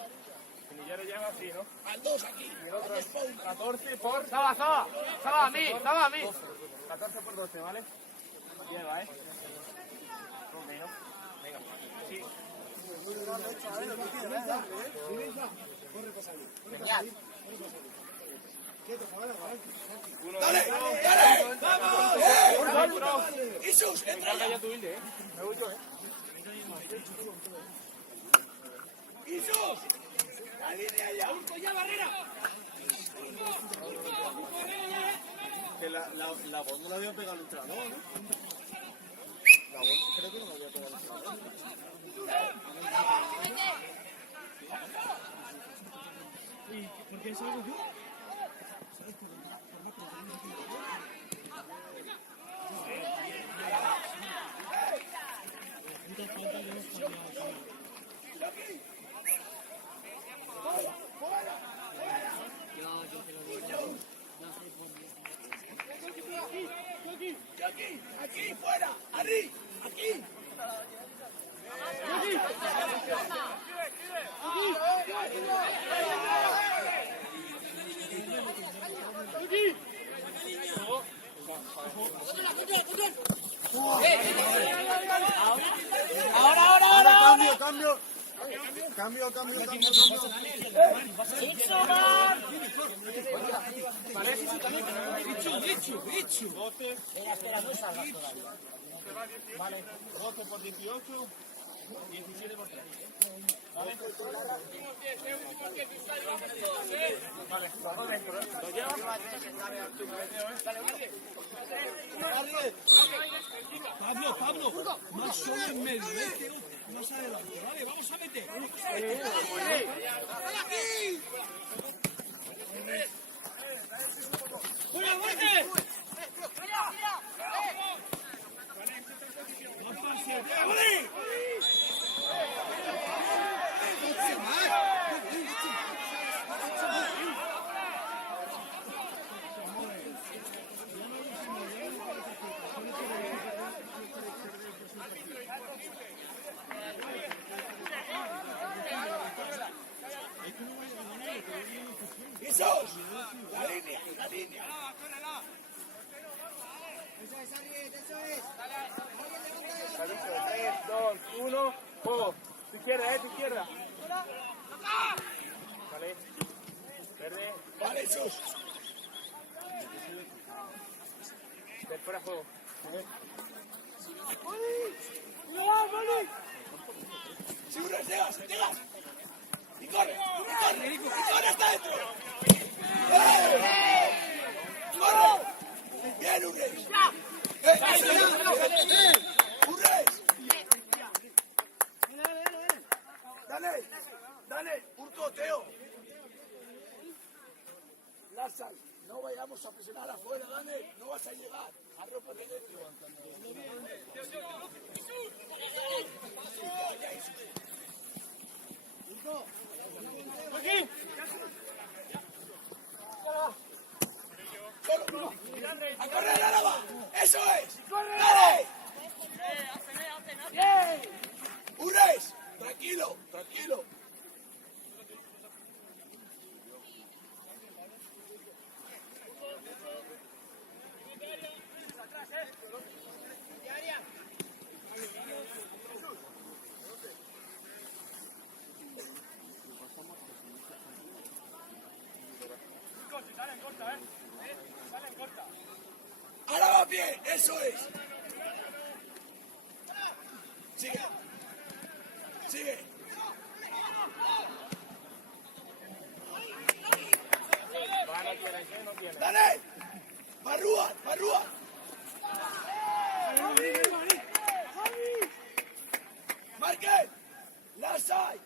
Ya lo llama así, ¿no? Al 2 aquí. Y el otro es 14 por... Saba, a mí. 14 por 12, ¿vale? Lleva, ¿eh? Ok, ¿no? Venga. Sí. ¡Dale! ¡Jesús, entra ya! Ya tu hilde, ¿eh? Me voy yo, ¿eh? ¡Jesús! ¡La línea ya! ¡Ya barrera! Que la voz no la había pegado el entrenador, ¿no? La voz creo que no la había pegado el entrenador. ¿Por qué salgo yo? ¡Aquí, fuera! ¡Arriba! ¡Aquí! cambio, cambio. Cambio, cambio, cambio, cambio. Espera, no salgas todavía. Vale, 12 por 18, 17 por 3. Vale, vamos dentro, ¿eh? ¿Lo llevas? Pablo, más solo en medio, más adelante, vale, vamos a meter. ¡Fuera, Borges! ¡Esos! La línea, la línea. Eso es, Ariel, eso es. 3, 2, 1, juego. Tu izquierda, tu izquierda. Vale. Verde. Vale, esos. Fuera juego. Si Ures, llegas. Y corre hasta dentro. ¡Corre! ¡Bien, Ures! ¡Ures! Dale, Urco, Teo. Larsay, no vayamos a presionar afuera, Dane, no vas a llegar. Arropa de dentro. Aquí. Solo. ¡A correr, Álava! ¡Eso es! ¡Dale! ¡Ures! Tranquilo. Álava bien, eso es. Sigue. Dale. Barrúa. Marque. Larsay.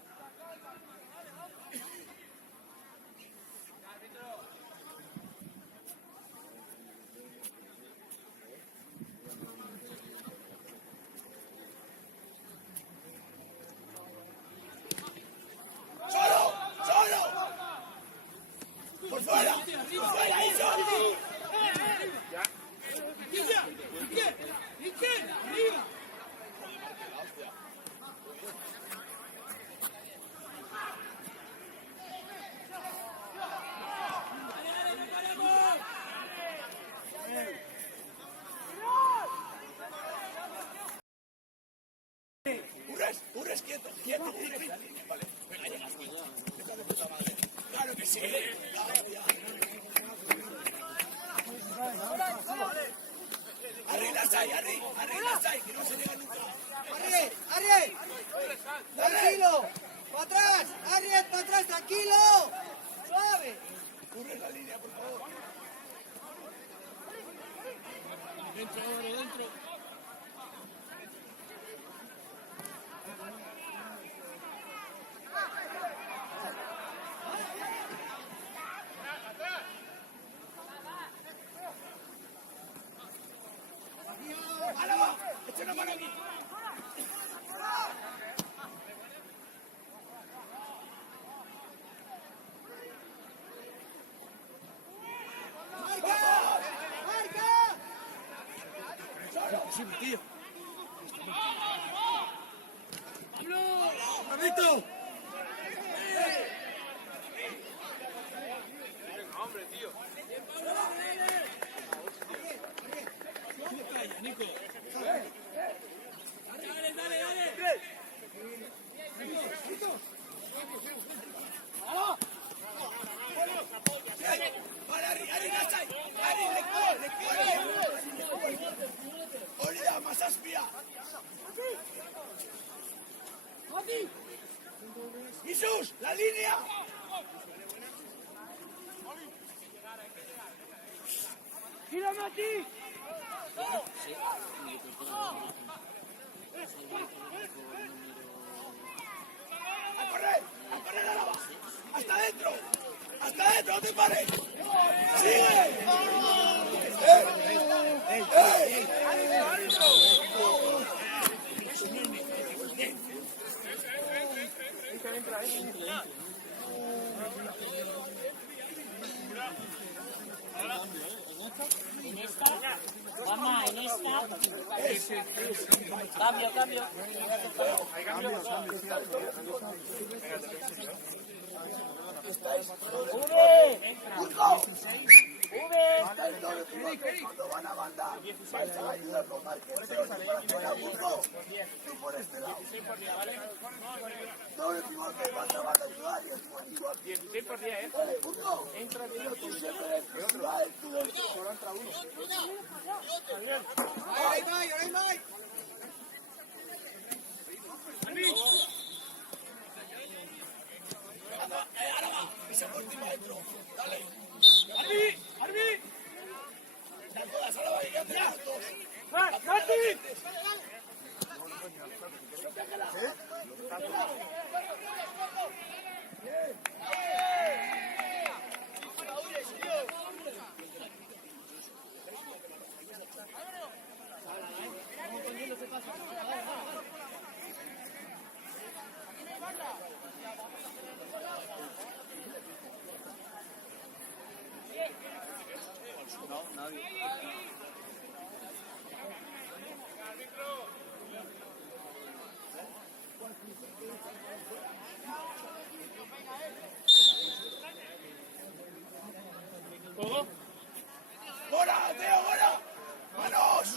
Solo. Por fuera, eso. Izquierda, arriba. Ures, quieto. Ures, la línea, vale. Venga, llegas. Está de puta madre. Claro que sí. Arri, Larsay, que no se llega nunca. Ariel, tranquilo, para atrás, Ariel, para atrás, tranquilo, suave. Ures la línea, por favor. Dentro. Álava, echa una mano aquí. Posible, tío. ¡Bravito! Hombre, tío. Nico. Dale. Vale, Ari, nasai! Ari, hori da, mazazpia! Jesús, la línea! ¡Gira, Mati! ¡A correr, Álava! ¡Hasta adentro! ¡Hasta adentro, no te pares! ¡Sigue! En esta, Gama, en esta. Cambio. Cuando van a mandar, vais a ayudar con Marqueseo para que la Burgo. Tú por este lado. No decimos que vas a ayudar y es igual. 16 por 10, ¿eh? Vale, Burgo. Pero tú siempre eres principal, tú eres... Ahí va. Ahora va, ese último dentro. Dale. ¡Arbi! Ya todas, ahora va, ya te das dos. ¡Mati! ¿Todo? ¡Bora, Teo, bora! ¡Manos!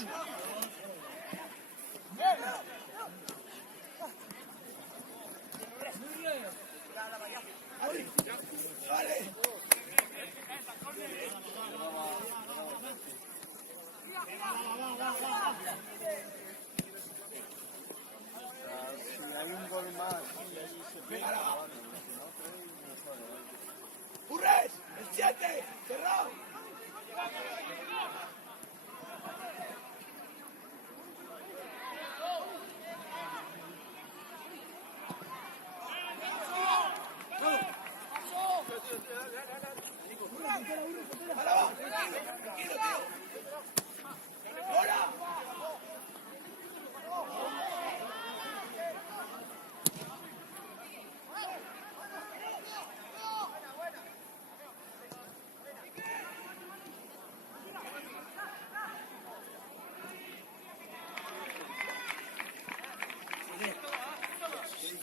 Vale. Si hay un gol más y ahí se pega, vale. ¡Burres! ¡El 7! ¡Cerrado! ¡Ahora va! ¡Tranquilo, tío! ¡Ahora!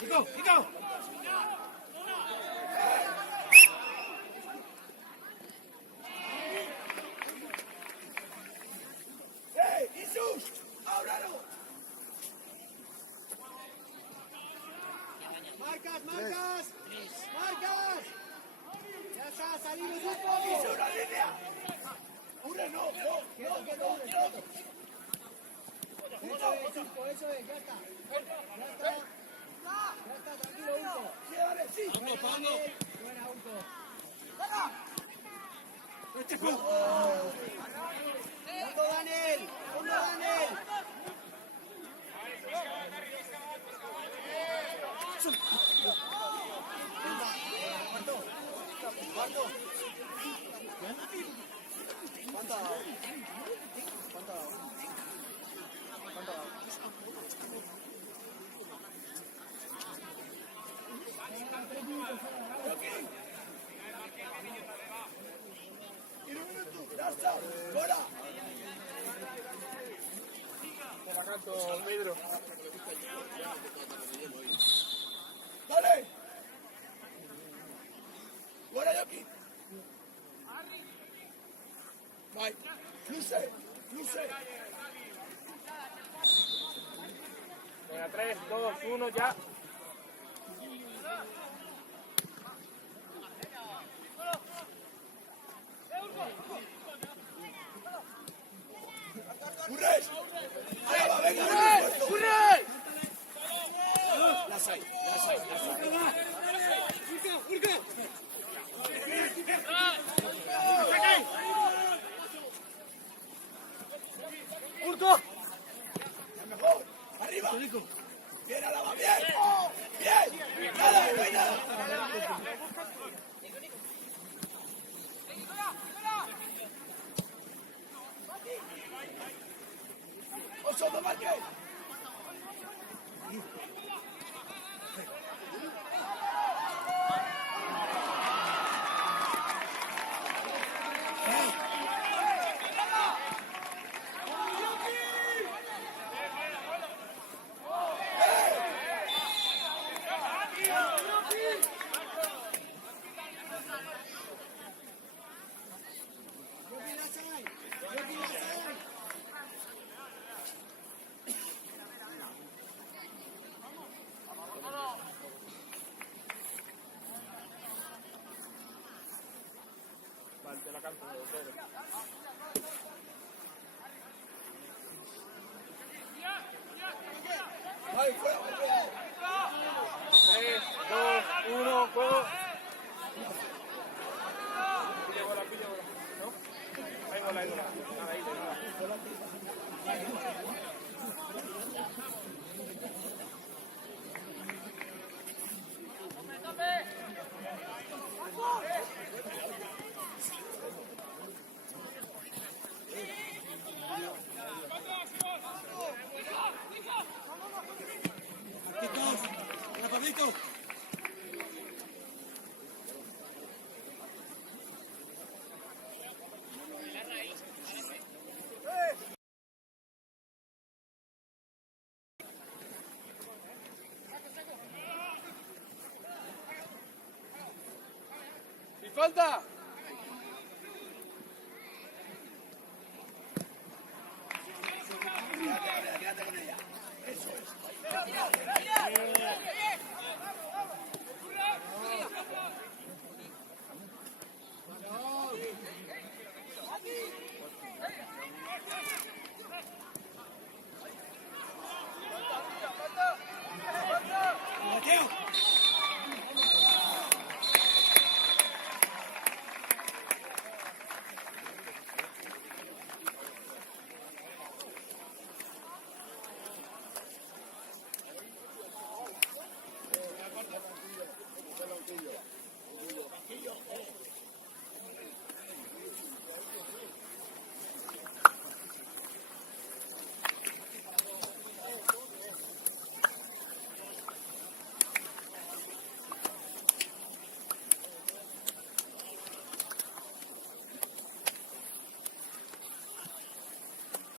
¡Pico! ¡Jesús! ¡Ábralo! Marcas. Ya está, salimos un poco. ¡Jesús, una línea! ¡Burres, no! Quieto. Eso es, ya está. Tranquilo, Urco. ¡Sí, dale, sí! Buena, Urco. Fondo, Daniel. ¡Ya está! ¡Fuera! Pedro. ¡Dale! ¡Fuera, Joaquín! ¡Vai! ¡Luce! Venga, 3, 2, 1, ya. ¡Curres! ¡Ahora va, venga! ¡Curres! Las hay. ¡Urco! Mejor. Arriba. Bien, Álava, bien. Bien. Nada, no hay nada. Oso, no marques. Ay, fuera, fuera. 3, 2, 1, juego. Pilla bola. ¿No? Hay bola. Nada, ahí, nada. Rapidito. ¡Sin falta!